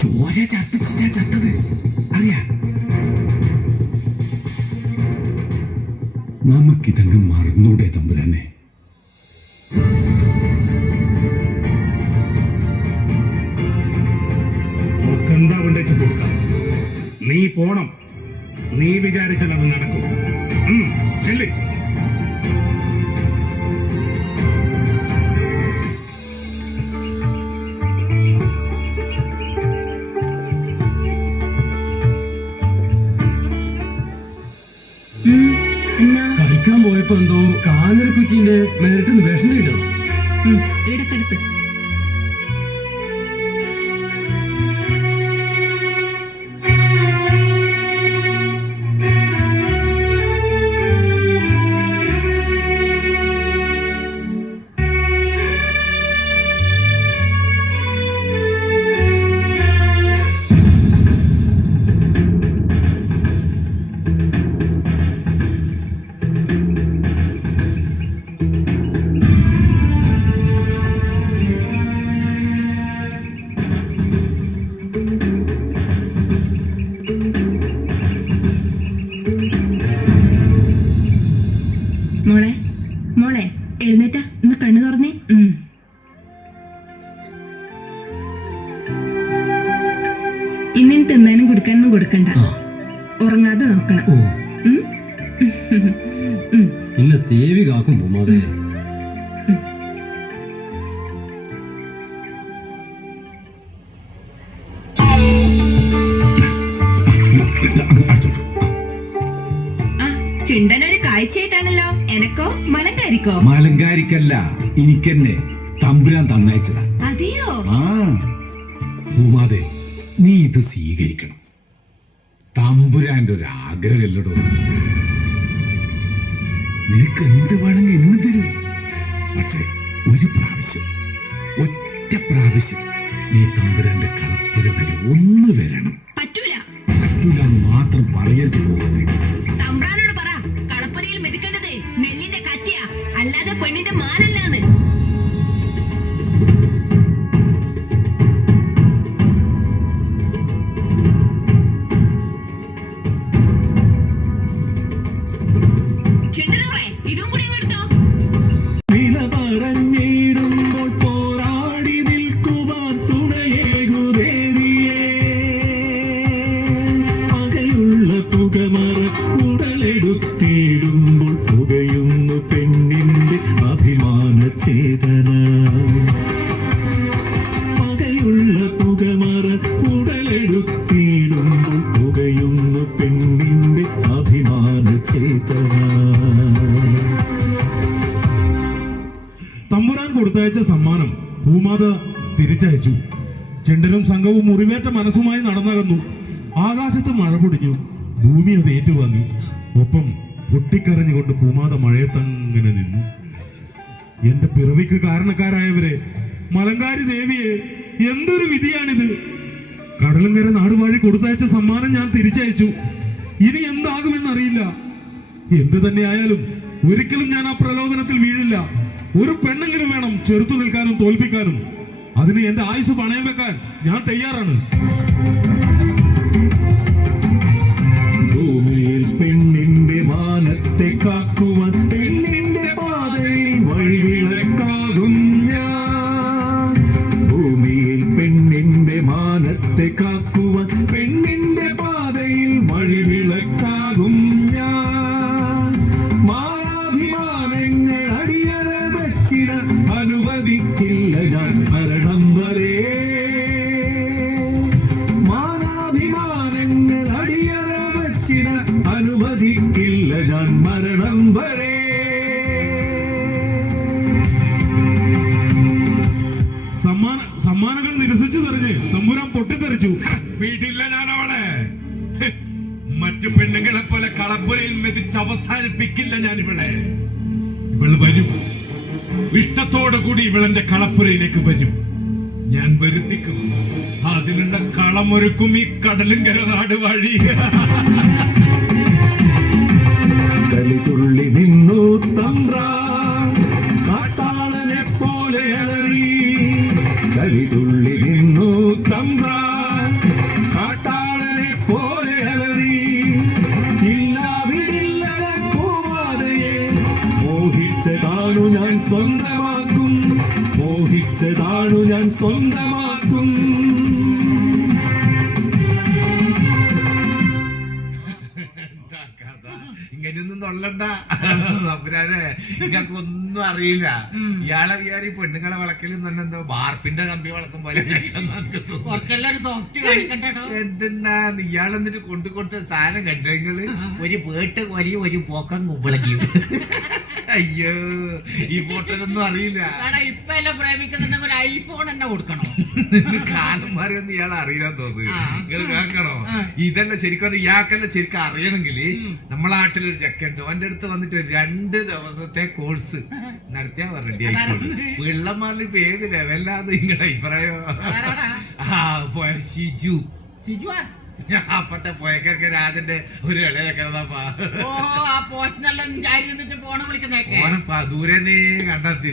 ചോര ചർത്തിച്ചിട്ടാ ചത്തത്. അറിയാ, നമുക്കിതങ്ങ് മറന്നൂടെ തമ്പുരാനെ? ഓക്കെന്താ കൊണ്ടേച്ച് കൊടുക്കാം. നീ പോണം. നീ വിചാരിച്ചാൽ അത് നടക്കും. ചെല്ലി. കളിക്കാൻ പോയപ്പോ എന്തോ കാലര കുറ്റിന്റെ മേലിട്ട് വിഷം കിട്ടോ. ഇടക്കെടുത്ത് മോളെ മോളെ എഴുന്നേറ്റ ഒന്ന് കണ്ണു തുറന്നേ. ഇന്നിന് തിന്നാനും കുടിക്കാനൊന്നും കൊടുക്കണ്ട, ഉറങ്ങാതെ നോക്കണം. ഇന്ന ദേവി കാക്കും പൂമാവേ. ചിണ്ടനൊരു കാഴ്ചയായിട്ടാണല്ലോ. എനക്കോ മലങ്കാരിക്കോ? മലങ്കാരിക്കല്ല, എനിക്കെന്നെ തമ്പുരാൻ തന്നയച്ചതാ. അതെയോ? ആ പൂമാതെ, നീ ഇത് സ്വീകരിക്കണം. തമ്പുരാന്റെ ഒരു ആഗ്രഹമല്ലടോ. നിനക്ക് എന്ത് വേണമെങ്കിൽ എന്ന് തരൂ. പക്ഷെ ഒരു പ്രാവശ്യം, ഒറ്റ പ്രാവശ്യം നീ തമ്പുരാന്റെ കളപ്പുര വരെ ഒന്ന് വരണം. പറ്റൂല. പറ്റൂല എന്ന് മാത്രം പറയരുത് പോകാതെ. തമ്പ്രാനോട് പറ, കളപ്പുരയിൽ മെതിക്കേണ്ടത് നെല്ലിന്റെ കറ്റിയാ, അല്ലാതെ പെണ്ണിന്റെ മാനല്ലാന്ന്. ഇതും കൂടി എടുത്തോ. വില പറഞ്ഞിടുമ്പോൾ പോരാടി നിൽക്കുവാൻ തുണയേകുദേവിയേ. പകയുള്ള പുകമറ ഉടലെടുത്തിടുമ്പോൾ പുകയുന്നു പെണ്ണിന്റെ അഭിമാന ചേതന. പകയുള്ള പുകമറ ഉടലെടുത്തിടുമ്പോൾ പുകയുന്നു പെണ്ണിന്റെ അഭിമാന ചേതന. തമ്പുരാൻ കൊടുത്തയച്ച സമ്മാനം ഭൂമാത തിരിച്ചയച്ചു. ചെണ്ടനും സംഘവും മുറിവേറ്റ മനസ്സുമായി നടന്നകന്നു. ആകാശത്ത് മഴ പൊടിഞ്ഞു, ഭൂമി അത് ഏറ്റുവാങ്ങി. ഒപ്പം പൊട്ടിക്കരഞ്ഞുകൊണ്ട് ഭൂമാത മഴയത്തങ്ങനെ നിന്നു. എന്റെ പിറവിക്ക് കാരണക്കാരായവരെ, മലങ്കാരി ദേവിയെ, എന്തൊരു വിധിയാണിത്! കടലുങ്കര നാടുവാഴി കൊടുത്തയച്ച സമ്മാനം ഞാൻ തിരിച്ചയച്ചു. ഇനി എന്താകുമെന്നറിയില്ല. എന്ത് തന്നെയായാലും ഒരിക്കലും ഞാൻ ആ പ്രലോഭനത്തിൽ വീഴില്ല. ഒരു പെണ്ണെങ്കിലും വേണം ചെറുത്തു നിൽക്കാനും തോൽപ്പിക്കാനും. അതിന് എന്റെ ആയുസ് പണയം വെക്കാൻ ഞാൻ തയ്യാറാണ്. ഭൂമിയിൽ പെണ്ണിന്റെ മാനത്തെ കാക്കുവാൻ പെണ്ണിന്റെ പാതയിൽ വഴിവിളക്കാകും ഞാൻ. ഭൂമിയിൽ പെണ്ണിന്റെ മാനത്തെ കാക്കുവാൻ പെണ്ണിന്റെ പാതയിൽ വഴിവിളക്കാകും ഞാൻ. മാനാഭിമാനങ്ങൾ അടിയറ വെച്ചിട അനുവദിക്കില്ല ഞാൻ മരണം വരെ. മാനാഭിമാനങ്ങൾ അടിയറ വെച്ചിട അനുവദിക്കില്ല ഞാൻ മരണം വരെ. സമ്മാനങ്ങൾ നിരസിച്ചു തെറിഞ്ഞ് തമ്പുരാൻ പൊട്ടിത്തെറിച്ചു. വീട്ടില്ല ഞാൻ അവളെ. മറ്റു പെണ്ണുങ്ങളെ പോലെ കളപ്പുരയിൽ മെതിച്ച് അവസാനിപ്പിക്കില്ല ഞാൻ ഇവളെ. ഇവൾ വരും, ഇഷ്ടത്തോടു കൂടി ഇവളെന്റെ കളപ്പുരയിലേക്ക് വരും. ഞാൻ വരുത്തിക്കും. അതിനുള്ള കളമൊരുക്കും ഈ കടലുങ്കര നാട് വഴി. കലിതുള്ളി നിന്നു തമ്പ്രാൻ കാട്ടാളനെ പോലെ അലറി കലിതുള്ളി നിന്നു തമ്പ്രാൻ കാട്ടാളനെ പോലെ അലറി ഇല്ലാവിടില്ല പൂവാതയെ മോഹിച്ചതാണു ഞാൻ സ്വന്തമാക്കും മോഹിച്ചതാണു ഞാൻ സ്വന്തമാക്കും. ഇങ്ങനെയൊന്നും തൊള്ളണ്ട തമ്പുരാനെ, നിങ്ങൾക്ക് ഒന്നും അറിയില്ല. ഇയാളെ വിചാരി പെണ്ണുങ്ങളെ വളക്കലും തന്നെ എന്തോ ബാർപ്പിന്റെ കമ്പി വളക്കും പോലെ എന്തെന്നാ ഇയാൾ എന്നിട്ട് കൊണ്ടുകൊടുത്ത സാധനം കണ്ടെങ്കില് ഒരു പേട്ട് കൊരി ഒരു പോക്കം കുമ്പളക്കി. അയ്യോ, ഈ ഫോട്ടോനൊന്നും അറിയില്ല. ഇപ്പൊ എല്ലാം പ്രേമിക്കുന്നുണ്ടെങ്കിൽ ഒരു ഐഫോൺ തന്നെ കൊടുക്കണോ? കാലം മാറിയൊന്നും ഇയാൾ അറിയാൻ തോന്നുന്നു. നിങ്ങൾ കേൾക്കണോ, ഇതല്ല ശരിക്കും ഇയാൾക്കല്ല ശരിക്കും അറിയണമെങ്കിൽ നമ്മളെ നാട്ടിലൊരു ചെക്കുണ്ട്, അവന്റെ അടുത്ത് വന്നിട്ട് 2 ദിവസത്തെ കോഴ്സ് നടത്തിയാ റെഡി ആയിക്കോളൂ. പിള്ളമാരിൽ ഇപ്പൊ ഏത് ലെവലാന്ന് നിങ്ങളുടെ അഭിപ്രായം? ഷിജു അപ്പത്തെ പോയക്കൊക്കെ രാജന്റെ ഒരു ഇളയക്കരതാപ്പാ. ദൂരനെ കണ്ടെത്തി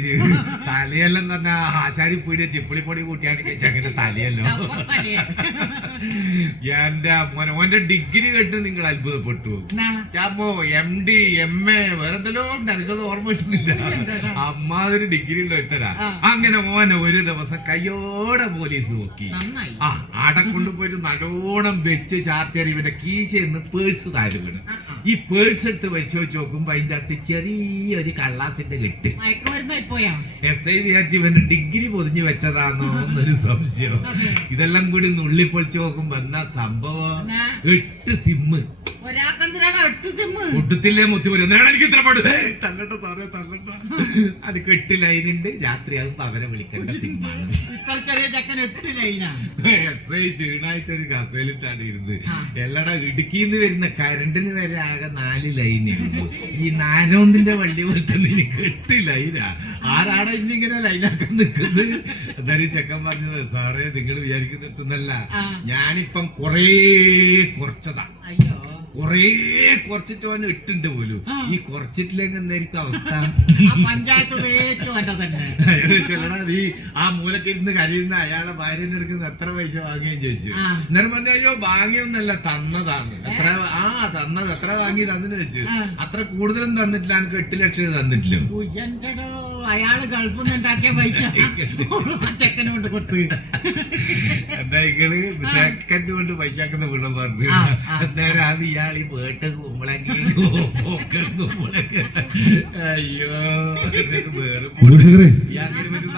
തലയെല്ലാം തന്നെ ആശാരി പീടിയ ചിപ്പിളിപ്പൊടി കൂട്ടിയാണ് ചങ്ങനെ തലയല്ലോ. എന്റെ മോന്റെ ഡിഗ്രി കേട്ട് നിങ്ങൾ അത്ഭുതപ്പെട്ടു. ഞാപ്പോ MD MA വേറെന്തല്ലോ എനിക്കത് ഓർമ്മ കിട്ടുന്നില്ല. അമ്മാതിരി ഡിഗ്രി ഉള്ള ഒരുത്തരാ. അങ്ങനെ മോനെ ഒരു ദിവസം കയ്യോടെ പോലീസ് നോക്കി. ആടെ കൊണ്ടുപോയിട്ട് നല്ലോണം വെച്ച് ചാർത്തിയാൽ ഇവന്റെ കീശന്ന് പേഴ്സ് താഴെ വീണ്. ഈ പേഴ്സ് എടുത്ത് പരിശോധിച്ച് നോക്കുമ്പോ അതിന്റെ അകത്ത് ചെറിയൊരു കള്ളാസിന്റെ കെട്ട്. SI വിചാരിച്ച് ഇവന്റെ ഡിഗ്രി പൊതിഞ്ഞു വെച്ചതാണോ എന്നൊരു സംശയം. ഇതെല്ലാം കൂടി നുള്ളിപ്പൊളിച്ച് നോക്കുമ്പോ എന്താ സംഭവം? 8 സിമ്മ്. ഒട്ടത്തില്ലേ മുത്തിപ്പൂര് എന്തിനാണ് എനിക്ക് ഇത്ര പാട്? തല്ലണ്ട സാറേ തല്ലണ്ട. എനിക്ക് 8 ലൈനുണ്ട്. രാത്രിയാകുമ്പോ അവരെ വിളിക്കേണ്ട സിമ്മാണ്. SI ചീണായിട്ടൊരു കസേലിട്ടാണ് ഇരുന്നത്. എല്ലാടാ ഇടുക്കിന്ന് വരുന്ന കരണ്ടിന് വരെ ആകെ 4 ലൈനേ ഉള്ളൂ. ഈ നാരോന്തിന്റെ വള്ളി പോലത്തെ എനിക്ക് 8 ലൈനാ. ആരാടാ ഇന്നിങ്ങനെ ലൈനാക്കാൻ നിൽക്കുന്നത്? എന്തായാലും ചെക്കൻ പറഞ്ഞത് സാറേ നിങ്ങൾ വിചാരിക്കുന്നില്ല, ഞാനിപ്പം കുറച്ചതാ. കൊറേ കുറച്ചിട്ട് അവന് 8 പോലും. ഈ കുറച്ചിട്ടില്ലെങ്കിൽ എന്തായിരിക്കും അവസ്ഥ? ചെല്ലടാ നീ ആ മൂലക്ക് ഇരുന്ന് കരയുന്ന അയാളെ ഭാര്യനെ എടുക്കുന്ന എത്ര പൈസ വാങ്ങിയെന്ന് ചോദിച്ചു. അന്നേരം പറഞ്ഞു അയ്യോ വാങ്ങിയൊന്നല്ല തന്നതാണ്. തന്നത് എത്ര വാങ്ങി തന്നെന്ന് ചോദിച്ചു. അത്ര കൂടുതലും തന്നിട്ടില്ല, എനിക്ക് 8 ലക്ഷം തന്നിട്ടില്ല. അയാള് ഗൾഫുണ്ടാക്കിയ പൈസ ചെക്കന് കൊണ്ട് കൊടുത്തു. എന്താ നിങ്ങള് സെക്കൻഡ് കൊണ്ട് പൈസക്കുന്ന വീണം പറഞ്ഞു. അന്നേരം അത് ഇയാൾ ഈ പേട്ട് കുമ്പളങ്ങി അയ്യോ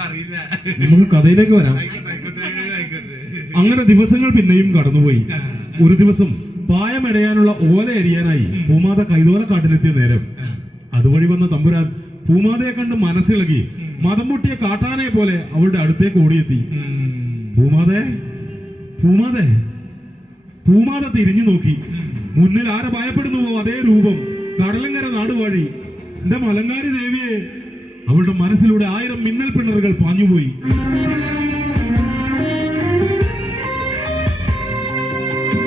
അറിയില്ല. നമുക്ക് കഥയിലേക്ക് വരാം. അങ്ങനെ ദിവസങ്ങൾ പിന്നെയും കടന്നുപോയി. ഒരു ദിവസം പായമെടയാനുള്ള ഓല എരിയാനായി പൂമാത കൈതോല കാട്ടിലെത്തിയ നേരം അതുവഴി വന്ന തമ്പുരാൻ പൂമാതയെ കണ്ട് മനസ്സിളകി മതം പൊട്ടിയ കാട്ടാനെ പോലെ അവളുടെ അടുത്തേക്ക് ഓടിയെത്തി. പൂമാതേ പൂമാതേ പൂമാത തിരിഞ്ഞു നോക്കി. മുന്നിൽ ആരെ ഭയപ്പെടുന്നുവോ അതേ രൂപം, കടലങ്കര നാടുവഴി എന്റെ മലങ്കാരി ദേവിയെ. അവളുടെ മനസ്സിലൂടെ 1000 മിന്നൽ പിണറുകൾ പാഞ്ഞുപോയി.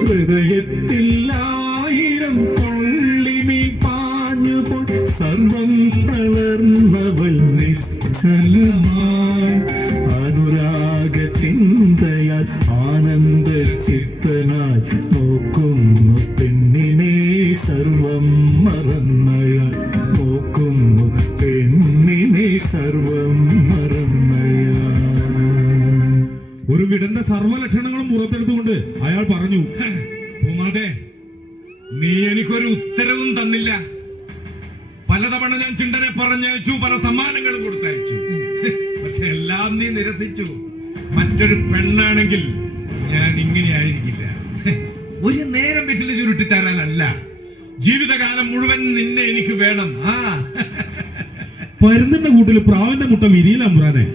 ഹൃദയത്തിൽ 1000 കൊള്ളിമീ പാഞ്ഞുപോൾ സർവം തളർന്നവൾ നിശ്ചലമായി അനുരാഗ ചിന്തയാൽ ആനന്ദ ചിത്തനായി നോക്കുന്നു പെണ്ണിനെ സർവം മറന്നയാൾ നോക്കുന്നു പെണ്ണിനെ സർവം മറന്നയാൾ. ഒരു വിടന്റെ സർവ്വലക്ഷണങ്ങളും പുറത്തെടുത്തുകൊണ്ട് അയാൾ പറഞ്ഞു, പൂമാതേ നീ എനിക്കൊരു ഉത്തരവും തന്നില്ല. പലതവണ ഞാൻ ചിണ്ടനെ പറഞ്ഞയച്ചു, പല സമ്മാനങ്ങളും കൊടുത്തയച്ചു. പക്ഷെ എല്ലാം നീ നിരസിച്ചു. മറ്റൊരു പെണ്ണാണെങ്കിൽ ഞാൻ ഇങ്ങനെ ആയിരിക്കില്ല. ഒരു നേരം വീട്ടിൽ ചുരുട്ടി തരാനല്ല, ജീവിതകാലം മുഴുവൻ നിന്നെ എനിക്ക് വേണം. പരുന്നിന്റെ കൂട്ടിൽ പ്രാവിന്റെ മുട്ട വിരിയില്ല അമ്പുരാനെ.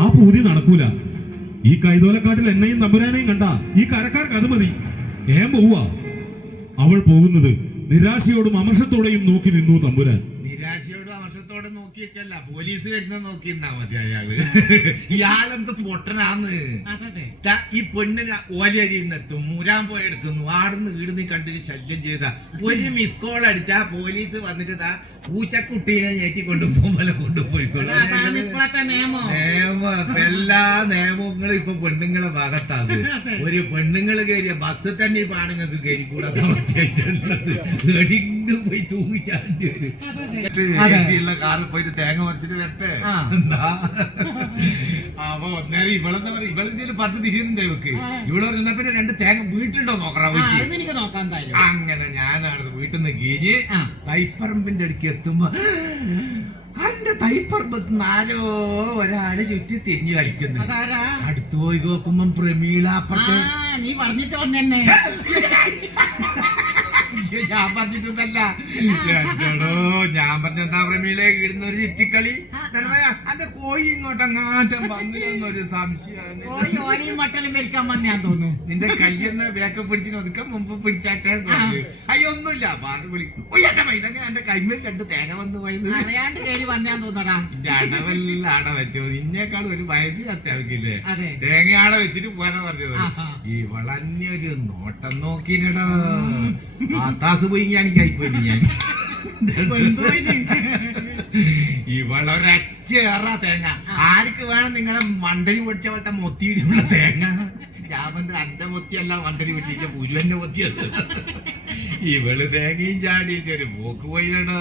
ആ പൂതി നടക്കൂല. ഈ കൈതോലക്കാട്ടിൽ എന്നെയും തമ്പുരാനെയും കണ്ട ഈ കരക്കാർക്ക് അത് മതി. പോവാ. അവൾ പോകുന്നത് നിരാശയോടും അമർഷത്തോടെയും നോക്കി നിന്നു തമ്പുരാൻ. നിരാശയോടും അമർഷത്തോടും സ്നേഹത്തോടെ നോക്കിയൊക്കെയല്ല, പോലീസ് വരുന്ന നോക്കിണ്ടാ മതി അയാള്. ഇയാളെന്ത് പൊട്ടനാന്ന്. ഈ പെണ്ണിന് ഓലരിയുന്നിടത്തും മൂരാൻ പോയെടുക്കുന്നു, ആടുന്ന് ഈടുന്ന് കണ്ടിട്ട് ശല്യം ചെയ്ത ഒരു മിസ് കോൾ അടിച്ചാ പോലീസ് വന്നിട്ട് പൂച്ചക്കുട്ടീനെ ഞെറ്റി കൊണ്ടുപോകുമ്പോൾ കൊണ്ടുപോയിക്കോളും. എല്ലാ നിയമങ്ങളും ഇപ്പൊ പെണ്ണുങ്ങളെ ഭാഗത്താണ്. ഒരു പെണ്ണുങ്ങൾ കയറിയ ബസ് തന്നെ ഇപ്പൊ ആണുങ്ങൾക്ക് കയറിക്കൂടാത്ത അവസ്ഥയായിട്ടുള്ളത്. എടിങ്ങ് പോയി തൂങ്ങിച്ചാണ്ടി വരും. കാറിൽ പോയിട്ട് തേങ്ങ മറിച്ചിട്ട് വരട്ടെ. അപ്പൊ ഒന്നേരം ഇവളെന്താ പറയാ, ഇവളെന്തെങ്കിലും പത്ത് തിരിയുന്നുണ്ട് ഇവക്ക്. ഇവിടെ പറഞ്ഞ പിന്നെ 2 തേങ്ങ വീട്ടിലുണ്ടോ നോക്കണം. അങ്ങനെ ഞാനാണ് വീട്ടിൽ നിന്ന് കീഞ്ഞ് തൈപ്പറമ്പിന്റെ അടുക്ക് എത്തുമ്പോ എന്റെ തൈപ്പറമ്പത്ത് നാലോ ഒരാള് ചുറ്റി തിരിഞ്ഞു കളിക്കുന്നു. അടുത്തു പോയി നോക്കുമ്പം പ്രമീള അപ്പുറത്തെ. നീ പറഞ്ഞിട്ട് വന്നെ. ഞാൻ പറഞ്ഞിട്ടൊന്നല്ല. ഞാൻ പറഞ്ഞെന്താ പ്രമീളെ ഇടുന്ന ഒരു ചുറ്റിക്കളി. അന്റെ കോഴി ഇങ്ങോട്ടങ്ങാറ്റം വന്നിരുന്നൊരു സംശയമാണ്. നിന്റെ കയ്യെന്ന് ബാക്ക് പിടിച്ച് ഒതുക്കാൻ മുമ്പ് പിടിച്ചാട്ടെ. അയ്യോ ഒന്നുമില്ല, പറഞ്ഞു വിളിക്കും. എന്റെ കൈമേൽ 2 തേങ്ങ വന്നു പോയത്. എന്റെ അടവെല്ലാം ആട വെച്ചോ. നിന്നേക്കാൾ ഒരു വയസ്സ് അത്യാവശ്യമില്ലേ. തേങ്ങ ആട വെച്ചിട്ട് പോകാനാ പറഞ്ഞത്. ഈ വളഞ്ഞൊരു നോട്ടം നോക്കിയിട്ടോ. താസ് പോയി ഞാനിക്കായിപ്പോയി ഞാൻ. ഈ വളരൊറ്റ ഏറാ തേങ്ങ. ആർക്ക് വേണം നിങ്ങളെ മണ്ടരി പൊടിച്ച പോലത്തെ മൊത്തിയിട്ടുള്ള തേങ്ങ? ഞാൻ പറഞ്ഞ അന്റെ മൊത്തിയല്ല, മണ്ടരി പൊടിച്ച പുരുവന്റെ മൊത്തിയല്ല. ഇവള് തേങ്ങയും ചാടിയിട്ട് ഒരു പോക്ക് പോയിടോ.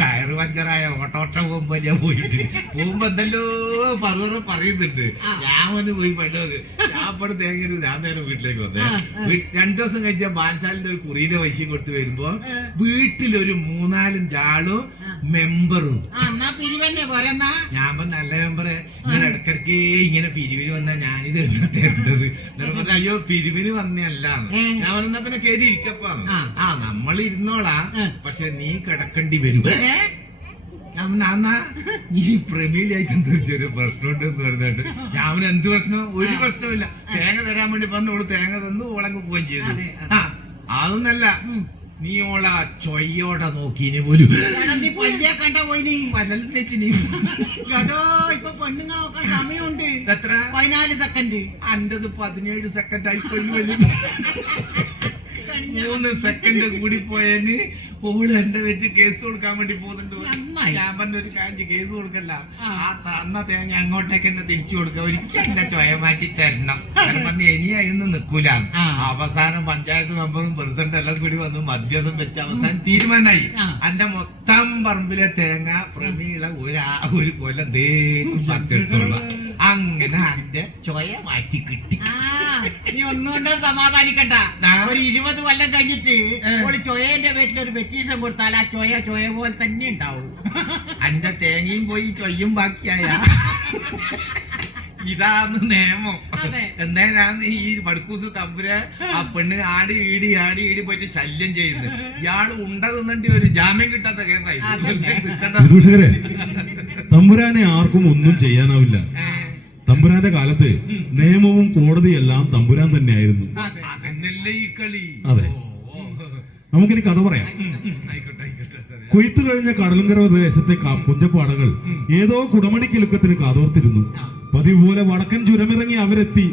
ടയർ പഞ്ചറായ ഓട്ടോട്ട പോകുമ്പോ ഞാൻ പോയിട്ട് പോകുമ്പോ എന്തല്ലോ പറയുന്നുണ്ട്. ഞാൻ വന്ന് പോയി പെട്ടത്. ഞാൻ പെട്ട് തേങ്ങ എടുത്ത് ഞാൻ നേരം വീട്ടിലേക്ക് വന്നേ. 2 ദിവസം കഴിച്ച ബാലശാലിന്റെ ഒരു കുറിയുടെ പൈസ കൊടുത്ത് വരുമ്പോ വീട്ടിലൊരു 3-4 ആളും മെമ്പറും. ഞാൻ പറഞ്ഞ നല്ല മെമ്പറ്, ഇങ്ങനെ ഇടക്കിടക്കേ ഇങ്ങനെ പിരിവിന് വന്നാ ഞാനിത് എടുത്താ തരേണ്ടത്. പറഞ്ഞ അയ്യോ പിരിവിന് വന്നല്ലാന്ന്. ഞാൻ പറഞ്ഞ പിന്നെ കയറി ഇരിക്കപ്പാണ്. നമ്മൾ ഇരുന്നോളാ, പക്ഷെ നീ കിടക്കേണ്ടി വരും. ഞാൻ ഈ പ്രമീലായിട്ട് എന്തോ ചെറിയ പ്രശ്നമുണ്ട് എന്ന് പറഞ്ഞിട്ട് ഞാൻ എന്ത് പ്രശ്നം? ഒരു പ്രശ്നമില്ല. തേങ്ങ തരാൻ വേണ്ടി പറഞ്ഞു, ഓള് തേങ്ങ തന്നു, ഓളങ്ങ് പോവുകയും ചെയ്തു. അതൊന്നല്ല, നീ ഓളാ ചൊയ്യോടെ നോക്കിന് പോലും സമയമുണ്ട്. എത്ര? 14 സെക്കൻഡ്. അൻ്റെത് 17 സെക്കൻഡ് ആയിപ്പോയി. 3 സെക്കൻഡ് കൂടി പോയതിന് ഓള് എന്റെ വീട്ടിൽ കേസ് കൊടുക്കാൻ വേണ്ടി പോകുന്നുണ്ട്. ഞാൻ പറഞ്ഞ ഒരു കാര്യം, കേസ് കൊടുക്കല്ല, ആ തന്ന തേങ്ങ അങ്ങോട്ടേക്ക് എന്നെ തിരിച്ചു കൊടുക്കുക. ഒരിക്കലും എന്റെ ചൊയ മാറ്റി തരണം. പറഞ്ഞ് ഇനി അതിന്ന് നിൽക്കൂല. അവസാനം പഞ്ചായത്ത് മെമ്പറും പ്രസിഡന്റ് എല്ലാം കൂടി വന്ന് മധ്യസ്ഥം വെച്ച് അവസാനം തീരുമാനമായി. എന്റെ മൊത്തം പറമ്പിലെ തേങ്ങ പ്രമീള ഒരു കൊല്ലം തേച്ച് പറിച്ചെടുത്തോളാം. അങ്ങനെ എന്റെ ചൊയ മാറ്റി കിട്ടി. നീ ഒന്നുകൊണ്ട് സമാധാനിക്കണ്ട. ഒരു 20 കൊല്ലം കഴിഞ്ഞിട്ട് ചൊയന്റെ വീട്ടിലൊരു പെറ്റീഷൻ കൊടുത്താൽ ആ ചൊയ പോലെ തന്നെ ഉണ്ടാവുള്ളൂ. എന്റെ തേങ്ങയും പോയി ചൊയ്യും ബാക്കിയായ ഇതാന്ന് നിയമം. എന്നേരാന്ന് ഈ വടക്കൂസ് തമ്പുര ആ പെണ്ണിനെ ആടി ഈടി പോയിട്ട് ശല്യം ചെയ്യുന്നത്. ഇയാള് ഉണ്ട തിന്നണ്ടി ഒരു ജാമ്യം കിട്ടാത്ത കേസായി. തമ്പുരാനെ ആർക്കും ഒന്നും ചെയ്യാനാവില്ല. തമ്പുരാന്റെ കാലത്ത് നിയമവും കോടതിയെല്ലാം തമ്പുരാൻ തന്നെയായിരുന്നു. അതന്നല്ലേ ഈ കളി. അതെ, നമുക്കിനി കഥ പറയാം. കൊയ്ത്തു കഴിഞ്ഞ കടലുങ്കര ദേശത്തെ പുഞ്ചപ്പാടകൾ ഏതോ കുടമണിക്കിലുക്കത്തിന് കാതോർത്തിരുന്നു. പതിവ് പോലെ വടക്കൻ ചുരമിറങ്ങി അവരെത്തി.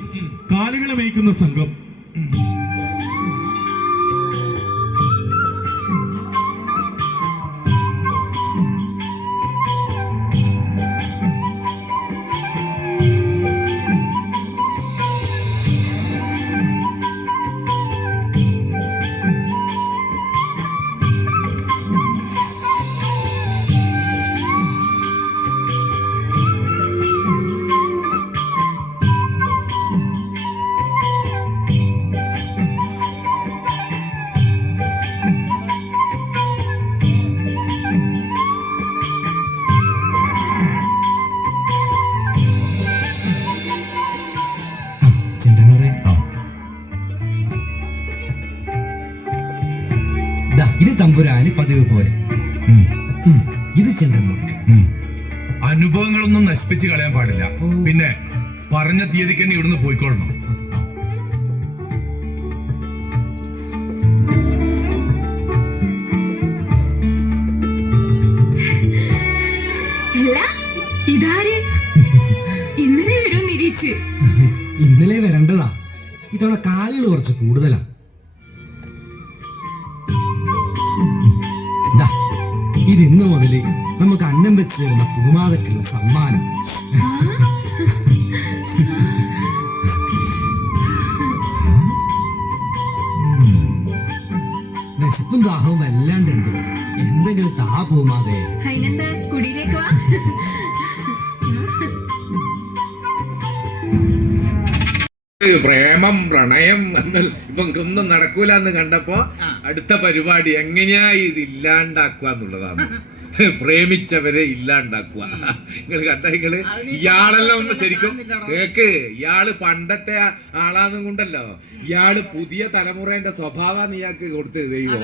കാലികളെ മേയ്ക്കുന്ന സംഘം. ഇത് തമ്പുരാന് പതിവ് പോലെ. ഇത് ചെണ്ടന്നൂർക്ക്. അനുഭവങ്ങളൊന്നും നശിപ്പിച്ച് കളയാൻ പാടില്ല. പിന്നെ പറഞ്ഞ തീയതിക്ക് തന്നെ ഇവിടുന്ന് പോയിക്കൊള്ളണം. ഇതവണ കാലുകൾ കുറച്ച് കൂടുതലാണ്. ഇത് ഇന്ന് മുതല് നമുക്ക് അന്നം വെച്ച് തരുന്ന പൂമാതക്കുള്ള സമ്മാനം. വിശപ്പും ദാഹവും വല്ലാണ്ടുണ്ട്. എന്തെങ്കിലും താ പൂമാതെ. അതിനെന്താ കുടിയിലേക്ക് വാ. പ്രേമം പ്രണയം ഇപ്പൊ ഒന്നും നടക്കൂല എന്ന് കണ്ടപ്പോ അടുത്ത പരിപാടി എങ്ങനെയാ ഇത് ഇല്ലാണ്ടാക്കുക എന്നുള്ളതാണ്. പ്രേമിച്ചവരെ ഇല്ലാണ്ടാക്കുക. നിങ്ങൾ കണ്ട ഇയാളെല്ലാം ശരിക്കും കേക്ക്, ഇയാള് പണ്ടത്തെ ആളാന്നും കൊണ്ടല്ലോ, ഇയാള് പുതിയ തലമുറേന്റെ സ്വഭാവം ഇയാൾക്ക് കൊടുത്തത് ദൈവം.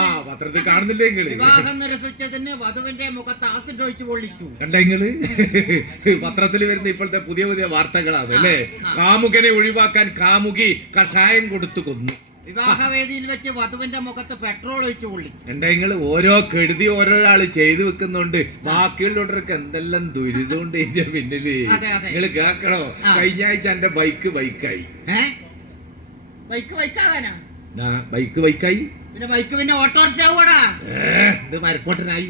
ആ പത്രത്തിൽ കാണുന്നില്ലേ നിങ്ങള്? കണ്ട നിങ്ങള് പത്രത്തിൽ വരുന്ന ഇപ്പോഴത്തെ പുതിയ പുതിയ വാർത്തകളാണ് അല്ലേ? കാമുകനെ ഒഴിവാക്കാൻ കാമുകി കഷായം കൊടുത്തു കൊന്നു. വിവാഹവേദിയിൽ വെച്ച് വധുവിന്റെ മുഖത്ത് പെട്രോൾ ഒഴിച്ചു കൊള്ളിച്ചു. നിങ്ങള് ഓരോ കെടുതി ഓരോരാള് ചെയ്തു വെക്കുന്നുണ്ട്. ബാക്കിയുള്ളവർക്ക് എന്തെല്ലാം ദുരിതമുണ്ട് ഇതിന്റെ പിന്നില്. നിങ്ങള് കേക്കണോ? കഴിഞ്ഞ ആഴ്ച എന്റെ ബൈക്ക് ബൈക്കായി. ബൈക്ക് ബൈക്കായി പിന്നെ ബൈക്ക് പിന്നെ ഓട്ടോറിക്ഷ ആവൂടാ. ഇത് മരപ്പോട്ടനായി.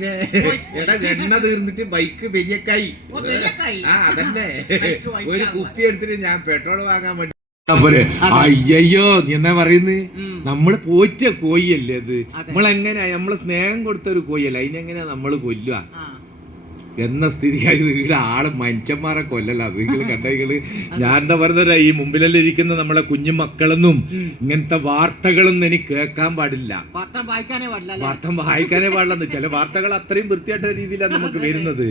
എടാ എണ്ണ തീർന്നിട്ട് ബൈക്ക് ബെയ്യക്കായി. ആ അതന്നെ. ഒരു കുപ്പി എടുത്തിട്ട് ഞാൻ പെട്രോൾ വാങ്ങാൻ വേണ്ടി അയ്യോ നീ എന്നാ പറയുന്നത്? നമ്മള് പോറ്റ കോയല്ലേ അത്? നമ്മളെങ്ങനെയാ നമ്മള് സ്നേഹം കൊടുത്ത ഒരു കോയല്ല, അതിനെങ്ങനെയാ നമ്മള് കൊല്ലുക എന്ന സ്ഥിതിയായത്. ഇവിടെ ആള് മനുഷ്യന്മാരെ കൊല്ലല്ല. അത് നിങ്ങൾ കണ്ടകള്. ഞാൻ എന്താ പറഞ്ഞ, ഈ മുമ്പിലെല്ലാം ഇരിക്കുന്ന നമ്മളെ കുഞ്ഞു മക്കളൊന്നും ഇങ്ങനത്തെ വാർത്തകളൊന്നും എനിക്ക് കേൾക്കാൻ പാടില്ല. പത്രം വായിക്കാനേ പാടില്ലെന്ന്. ചില വാർത്തകൾ അത്രയും വൃത്തിയായിട്ട രീതിയിലാണ് നമുക്ക് വരുന്നത്.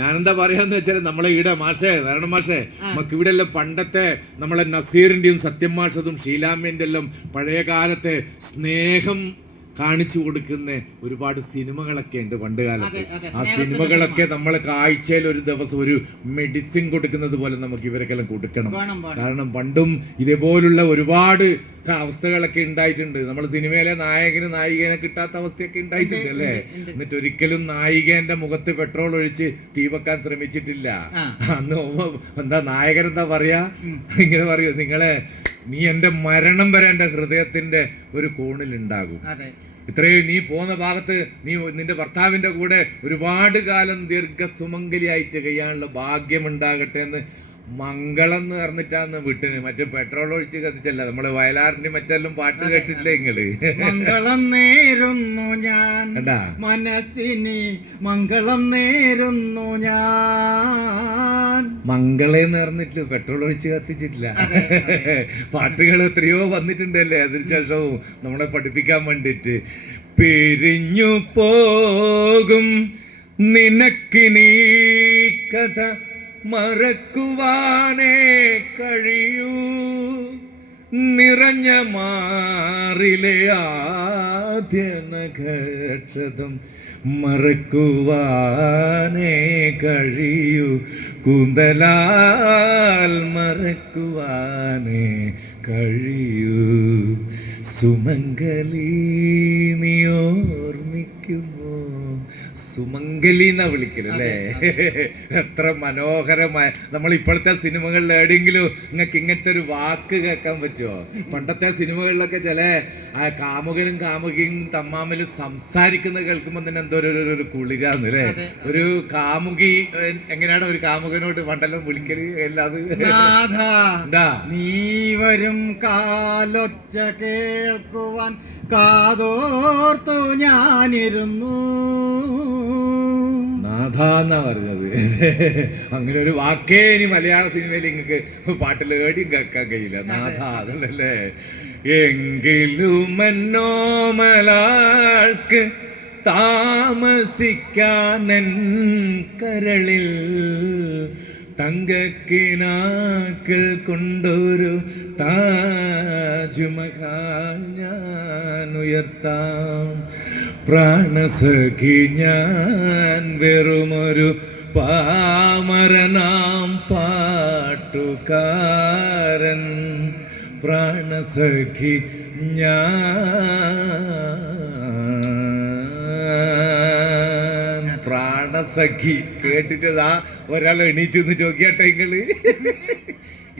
ഞാനെന്താ പറയാന്ന് വെച്ചാൽ നമ്മളെ ഇവിടെ നാരായണ മാഷേ നമുക്ക് ഇവിടെ എല്ലാം പണ്ടത്തെ നമ്മളെ നസീറിന്റെയും സത്യം മാഷതും ഷീലാമ്മേന്റെ എല്ലാം പഴയ കാലത്തെ സ്നേഹം കാണിച്ചു കൊടുക്കുന്ന ഒരുപാട് സിനിമകളൊക്കെ ഉണ്ട് പണ്ട് കാലത്ത്. ആ സിനിമകളൊക്കെ നമ്മൾ ആഴ്ചയിൽ ഒരു ദിവസം ഒരു മെഡിസിൻ കൊടുക്കുന്നത് പോലെ നമുക്ക് ഇവരൊക്കെല്ലാം കൊടുക്കണം. കാരണം പണ്ടും ഇതേപോലുള്ള ഒരുപാട് അവസ്ഥകളൊക്കെ ഉണ്ടായിട്ടുണ്ട്. നമ്മൾ സിനിമയിലെ നായകന് നായികനെ കിട്ടാത്ത അവസ്ഥയൊക്കെ ഉണ്ടായിട്ടുണ്ട് അല്ലേ? എന്നിട്ട് ഒരിക്കലും നായികന്റെ മുഖത്ത് പെട്രോൾ ഒഴിച്ച് തീ വെക്കാൻ ശ്രമിച്ചിട്ടില്ല. അന്ന് എന്താ നായകൻ എന്താ പറയാ? ഇങ്ങനെ പറയൂ, നീ എന്റെ മരണം വരെ എന്റെ ഹൃദയത്തിന്റെ ഒരു കോണിലുണ്ടാകും. ഇത്രയും നീ പോകുന്ന ഭാഗത്ത് നീ നിന്റെ ഭർത്താവിന്റെ കൂടെ ഒരുപാട് കാലം ദീർഘസുമംഗലിയായിട്ട് കഴിയാനുള്ള ഭാഗ്യമുണ്ടാകട്ടെ എന്ന് മംഗളം എന്ന് പറഞ്ഞിട്ടാന്ന് വിട്ടിന്. മറ്റേ പെട്രോൾ ഒഴിച്ച് കത്തിച്ചല്ല. നമ്മള് വയലാറിന്റെ മറ്റെല്ലാം പാട്ട് കേട്ടിട്ടില്ലേ നിങ്ങള്? മംഗളം നേരുന്നു ഞാൻ മനസ്സിനി, മംഗളം നേരുന്നു ഞാൻ. മംഗളെന്ന് പറഞ്ഞിട്ടില്ല, പെട്രോൾ ഒഴിച്ച് കത്തിച്ചിട്ടില്ല. പാട്ടുകൾ എത്രയോ വന്നിട്ടുണ്ടല്ലേ അതിനുശേഷവും നമ്മളെ പഠിപ്പിക്കാൻ വേണ്ടിട്ട്. പിരിഞ്ഞു പോകും നിനക്കിനീ കഥ മറക്കുവാനേ കഴിയൂ, നിറഞ്ഞ മാറിലെ ആദ്യ നഖക്ഷതം മറക്കുവാനേ കഴിയൂ, കൂന്തലാൽ മറക്കുവാനേ കഴിയൂ. സുമംഗലി നീ ഓർമ്മിക്കുമോ? സുമംഗലി എന്നാ വിളിക്കലല്ലേ? എത്ര മനോഹരമായ. നമ്മൾ ഇപ്പോഴത്തെ സിനിമകളിൽ എവിടെയെങ്കിലും നിങ്ങൾക്ക് ഇങ്ങനത്തെ ഒരു വാക്ക് കേൾക്കാൻ പറ്റുമോ? പണ്ടത്തെ സിനിമകളിലൊക്കെ ചില കാമുകനും കാമുകിയും തമ്മാമിലും സംസാരിക്കുന്നത് കേൾക്കുമ്പോൾ തന്നെ എന്തോ ഒരു കുളിരാന്ന് അല്ലേ? ഒരു കാമുകി എങ്ങനെയാണ് ഒരു കാമുകനോട് പണ്ടെല്ലാം വിളിക്കല്? അല്ലാതെ നീ വരും കാലൊച്ച കേൾക്കുവാൻ കാതോർത്തു ഞാനിരുന്നു. നാഥാന്നാ പറഞ്ഞത്. അങ്ങനെ ഒരു വാക്കേ ഇനി മലയാള സിനിമയിൽ നിങ്ങൾക്ക് പാട്ടിൽ ഏടിയും കേൾക്കാൻ കഴിയില്ല. നാഥ അതല്ലേ? എങ്കിലും എന്നോമലാൾക്ക് താമസിക്കാനൻ കരളിൽ തങ്കക്കിനാക്കൾ കൊണ്ടൊരു താജ്മഹൽ ഞാൻ ഉയർത്താം. പ്രാണസഖി ഞാൻ വെറുമൊരു പാമരനാം പാട്ടുകാരൻ. പ്രാണസഖി ഞാൻ പ്രാണസഖി കേട്ടിട്ടതാ ഒരാൾ എണീച്ചു നിന്ന് ചോദിക്കട്ടെ നിങ്ങള്.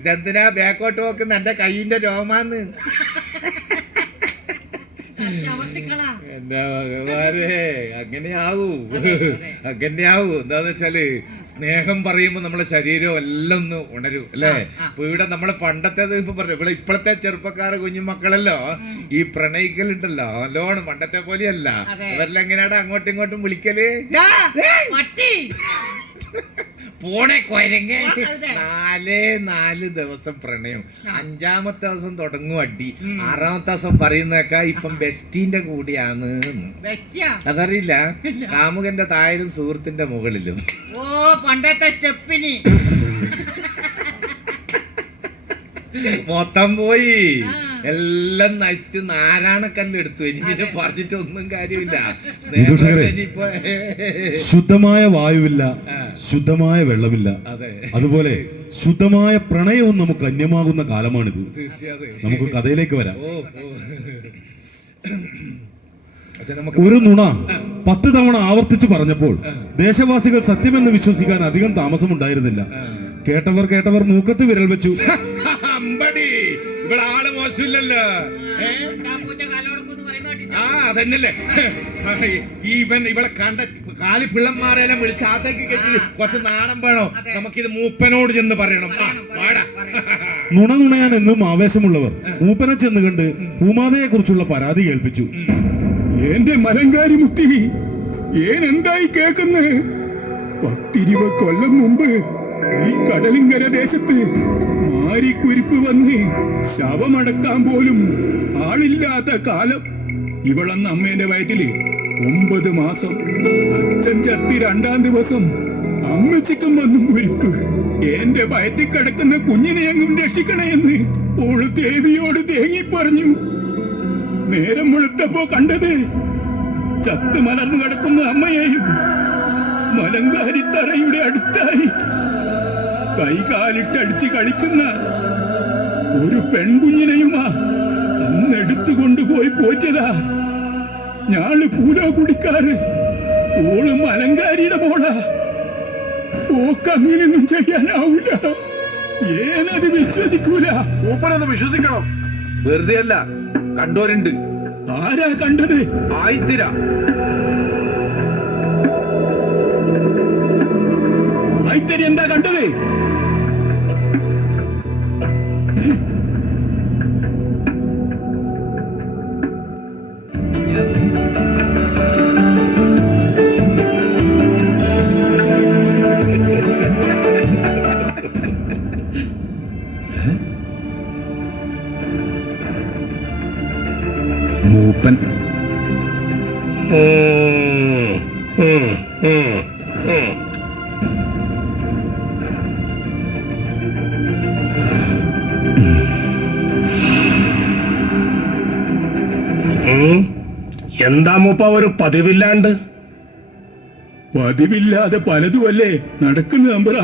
ഇതെന്തിനാ ബാക്കോട്ട് നോക്കുന്ന എന്റെ കൈയിന്റെ രോമാന്ന്? എന്നാ ഭഗവാനെ, അങ്ങനെയാവൂ. എന്താന്ന് വെച്ചാല് സ്നേഹം പറയുമ്പോ നമ്മളെ ശരീരം എല്ലാം ഒന്ന് ഉണരും അല്ലേ? ഇപ്പൊ ഇവിടെ നമ്മളെ പണ്ടത്തേത് ഇപ്പൊ പറഞ്ഞു, ഇവിടെ ഇപ്പോഴത്തെ ചെറുപ്പക്കാര് കുഞ്ഞുമക്കളല്ലോ ഈ പ്രണയിക്കലുണ്ടല്ലോ നല്ലോണം പണ്ടത്തെ പോലെയല്ല. അവരെല്ലാം എങ്ങനെയാടാ അങ്ങോട്ടും ഇങ്ങോട്ടും വിളിക്കല്? പോണേ കൊരങ്ങ. 4 ദിവസം പ്രണയം, 5-ാമത്തെ ദിവസം തുടങ്ങും അടി, 6-ാമത്തെ ദിവസം പറയുന്നേക്ക ഇപ്പം ബെസ്റ്റിന്റെ കൂടിയാന്ന്. അതറിയില്ല? കാമുകന്റെ താഴിലും സുഹൃത്തിന്റെ മുകളിലും. ഓ പണ്ടത്തെ സ്റ്റെപ്പിനി മൊത്തം പോയി, എല്ലാം നശിച്ച് നാരായണക്കല്ല് എടുത്തു. ഇനി പിന്നെ പറഞ്ഞിട്ടൊന്നും കാര്യമില്ല. ശുദ്ധമായ വായുവില്ല, ശുദ്ധമായ വെള്ളമില്ല. അതുപോലെ ശുദ്ധമായ പ്രണയവും നമുക്ക് അന്യമാകുന്ന കാലമാണിത്. നമുക്ക് കഥയിലേക്ക് വരാം. ഒരു നുണ 10 തവണ ആവർത്തിച്ച് പറഞ്ഞപ്പോൾ ദേശവാസികൾ സത്യമെന്ന് വിശ്വസിക്കാൻ അധികം താമസമുണ്ടായിരുന്നില്ല. കേട്ടവർ മൂക്കത്ത് വിരൽ വെച്ചു. ഇവിടെ ആള് മോശമില്ലല്ലോ. അതന്നല്ലേ ഇവളെ കണ്ട കാലി പിള്ളന്മാരെല്ലാം വിളിച്ച് അകത്തേക്ക് കെട്ടി കുറച്ച് നാണം വേണോ? നമുക്കിത് മൂപ്പനോട് ചെന്ന് പറയണം. നുണ നുണയാൻ എന്നും ആവേശമുള്ളവർ മൂപ്പനെ ചെന്ന് കണ്ട് പൂമാതയെ കുറിച്ചുള്ള പരാതി കേൾപ്പിച്ചു. എന്റെ മലങ്കാരി മുത്തി, എന്തായി കേൾക്കുന്നത്? 10-20 കൊല്ലം മുമ്പ് ഈ കടലിങ്കര ദേശത്ത് മാരിക്കുരിപ്പ് വന്ന് ശവമടക്കാൻ പോലും ആളില്ലാത്ത കാലം. ഇവളന്ന് അമ്മേന്റെ വയറ്റില് 9 മാസം. അച്ഛൻ ചത്തി 2-ാം ദിവസം അമ്മച്ചിക്കും വന്നു കുരിപ്പ്. എന്റെ വയറ്റിൽ കിടക്കുന്ന കുഞ്ഞിനെയെങ്കിലും രക്ഷിക്കണേന്ന് ഓള് ദേവിയോട് തേങ്ങി പറഞ്ഞു. നേരം വെളുത്തപ്പോ കണ്ടത് ചത്ത് മലർന്നു കിടക്കുന്ന അമ്മയെയും മലങ്കാരിത്തറയുടെ അടുത്തായി കൈകാലിട്ടടിച്ച് കളിക്കുന്ന ഒരു പെൺകുഞ്ഞിനെയുമാ അന്ന് എടുത്തുകൊണ്ടുപോയി പോറ്റതാ. ഞാള് പൂലോ കുടിക്കാറ്, ഓള് മലങ്കാരിയുടെ മോളാ. ഓക്ക് അങ്ങനെയൊന്നും ചെയ്യാനാവൂല. ഏനത് വിശ്വസിക്കൂല. മൂപ്പനത് വിശ്വസിക്കണം. വെറുതെ അല്ല, കണ്ടോരുണ്ട്. ആരാ കണ്ടത്? ആയിത്തിര. ആയിത്തരി എന്താ കണ്ടത്? മൂപ്പൻ. എന്താ മൂപ്പ ഒരു പതിവില്ലാണ്ട്? പതിവില്ലാതെ പലതുമല്ലേ നടക്കുന്ന നമ്പറ.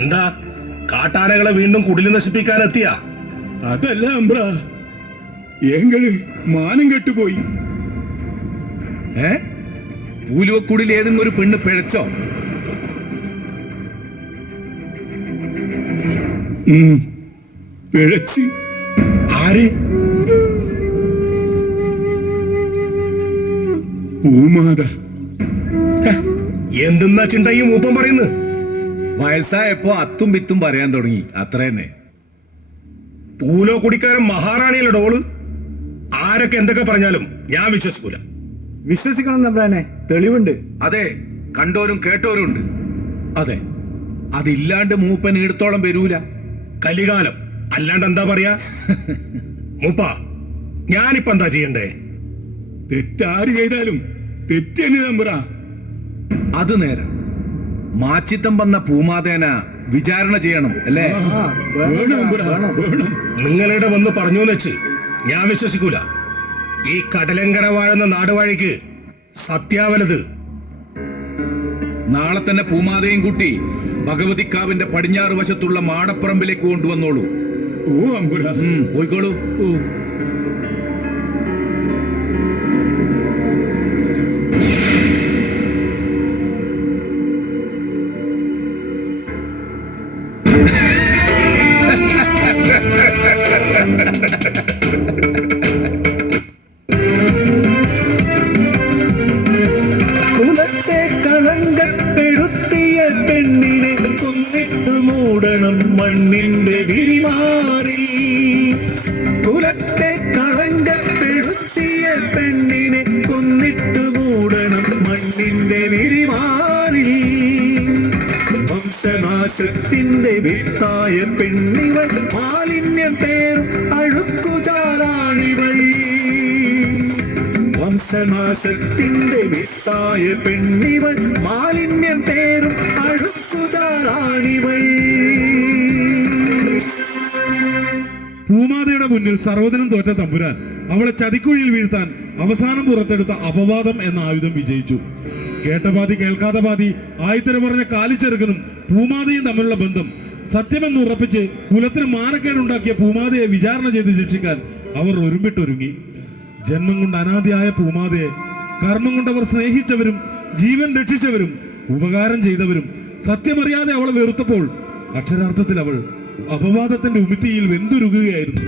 എന്താ കാട്ടാനകളെ വീണ്ടും കുടിൽ നശിപ്പിക്കാനെത്തിയ? അതല്ല അമ്പ്ര, ഏങ്ങള് മാനം കെട്ടുപോയി. പൂലുവക്കുടിൽ ഏതെങ്കിലും ഒരു പെണ്ണ് പിഴച്ചോ? പിഴച്ച്. ആര്? പൂമാത. എന്തെന്നാ ചിണ്ടായി മൂപ്പൻ പറയുന്നത്? വയസ്സായപ്പോ അത്തും വിത്തും പറയാൻ തുടങ്ങി, അത്ര തന്നെ. പൂലോ കുടിക്കാരൻ മഹാറാണിയല്ലേ ഡോള്. ആരൊക്കെ എന്തൊക്കെ പറഞ്ഞാലും ഞാൻ വിശ്വസിക്കൂല. വിശ്വസിക്കണം നമ്പ്രാനെ, തെളിവുണ്ട്. അതെ, കണ്ടോരും കേട്ടോരും ഉണ്ട്. അതെ, അതില്ലാണ്ട് മൂപ്പൻ ഈടത്തോളം വരൂല. കലികാലം അല്ലാണ്ട് എന്താ പറയാ? മൂപ്പ, ഞാനിപ്പോ എന്താ ചെയ്യണ്ടേ? തെറ്റാര് ചെയ്താലും തെറ്റെന്നെ നമ്പറ. അത് നേരം. മാച്ചിത്തം വന്ന പൂമാതേന വിചാരണ ചെയ്യണം അല്ലേ? നിങ്ങളുടെ വന്ന് പറഞ്ഞു വെച്ച് ഞാൻ വിശ്വസിക്കൂല. ഈ കടലങ്കര വാഴുന്ന നാടുവാഴിക്ക് സത്യാവലത്. നാളെ തന്നെ പൂമാതയും കൂട്ടി ഭഗവതിക്കാവിന്റെ പടിഞ്ഞാറ് വശത്തുള്ള മാടപ്പറമ്പിലേക്ക് കൊണ്ടുവന്നോളൂ. ഓ അമ്പുര, പോയിക്കോളൂ. ഓ. കുലത്തെ കളങ്കപ്പെടുത്തിയ പെണ്ണിനെ കൊന്നിട്ട് മൂടണം മണ്ണിന്റെ വിരിമാറിൽ. കുലത്തെ കളങ്കപ്പെടുത്തിയ പെണ്ണിനെ കൊന്നിട്ട് മൂടണം മണ്ണിന്റെ വിരിമാറിൽ. വംശനാശത്തിന്റെ വിത്തായ പെണ്ണിവൾ മാലിന്യം പേരും അഴുക്കുചാലാണിവൾ. വംശനാശത്തിന്റെ വിത്തായ പെണ്ണിവൾ മാലിന്യം പേരും അഴുക്കുചാലാണിവൾ. ഭൂമാതയുടെ മുന്നിൽ സർവ്വതിനും തോറ്റ തമ്പുരാൻ അവളെ ചതിക്കുഴിയിൽ വീഴ്ത്താൻ അവസാനം പുറത്തെടുത്ത അപവാദം എന്ന ആയുധം വിജയിച്ചു. കേട്ട പാതി കേൾക്കാത്ത പാതി ആയിത്തര പറഞ്ഞ കാലിച്ചെറുക്കനും പൂമാതയും തമ്മിലുള്ള ബന്ധം സത്യമെന്ന് ഉറപ്പിച്ച് കുലത്തിന് മാനക്കേടുണ്ടാക്കിയ പൂമാതയെ വിചാരണ ചെയ്ത് ശിക്ഷിക്കാൻ അവർ ഒരുമ്പിട്ടൊരുങ്ങി. ജന്മം കൊണ്ട് അനാദിയായ പൂമാതയെ കർമ്മം കൊണ്ടവർ സ്നേഹിച്ചവരും ജീവൻ രക്ഷിച്ചവരും ഉപകാരം ചെയ്തവരും സത്യമറിയാതെ അവളെ വെറുത്തപ്പോൾ അക്ഷരാർത്ഥത്തിൽ അവൾ അപവാദത്തിന്റെ ഉമിത്തിയിൽ വെന്തുരുകുകയായിരുന്നു.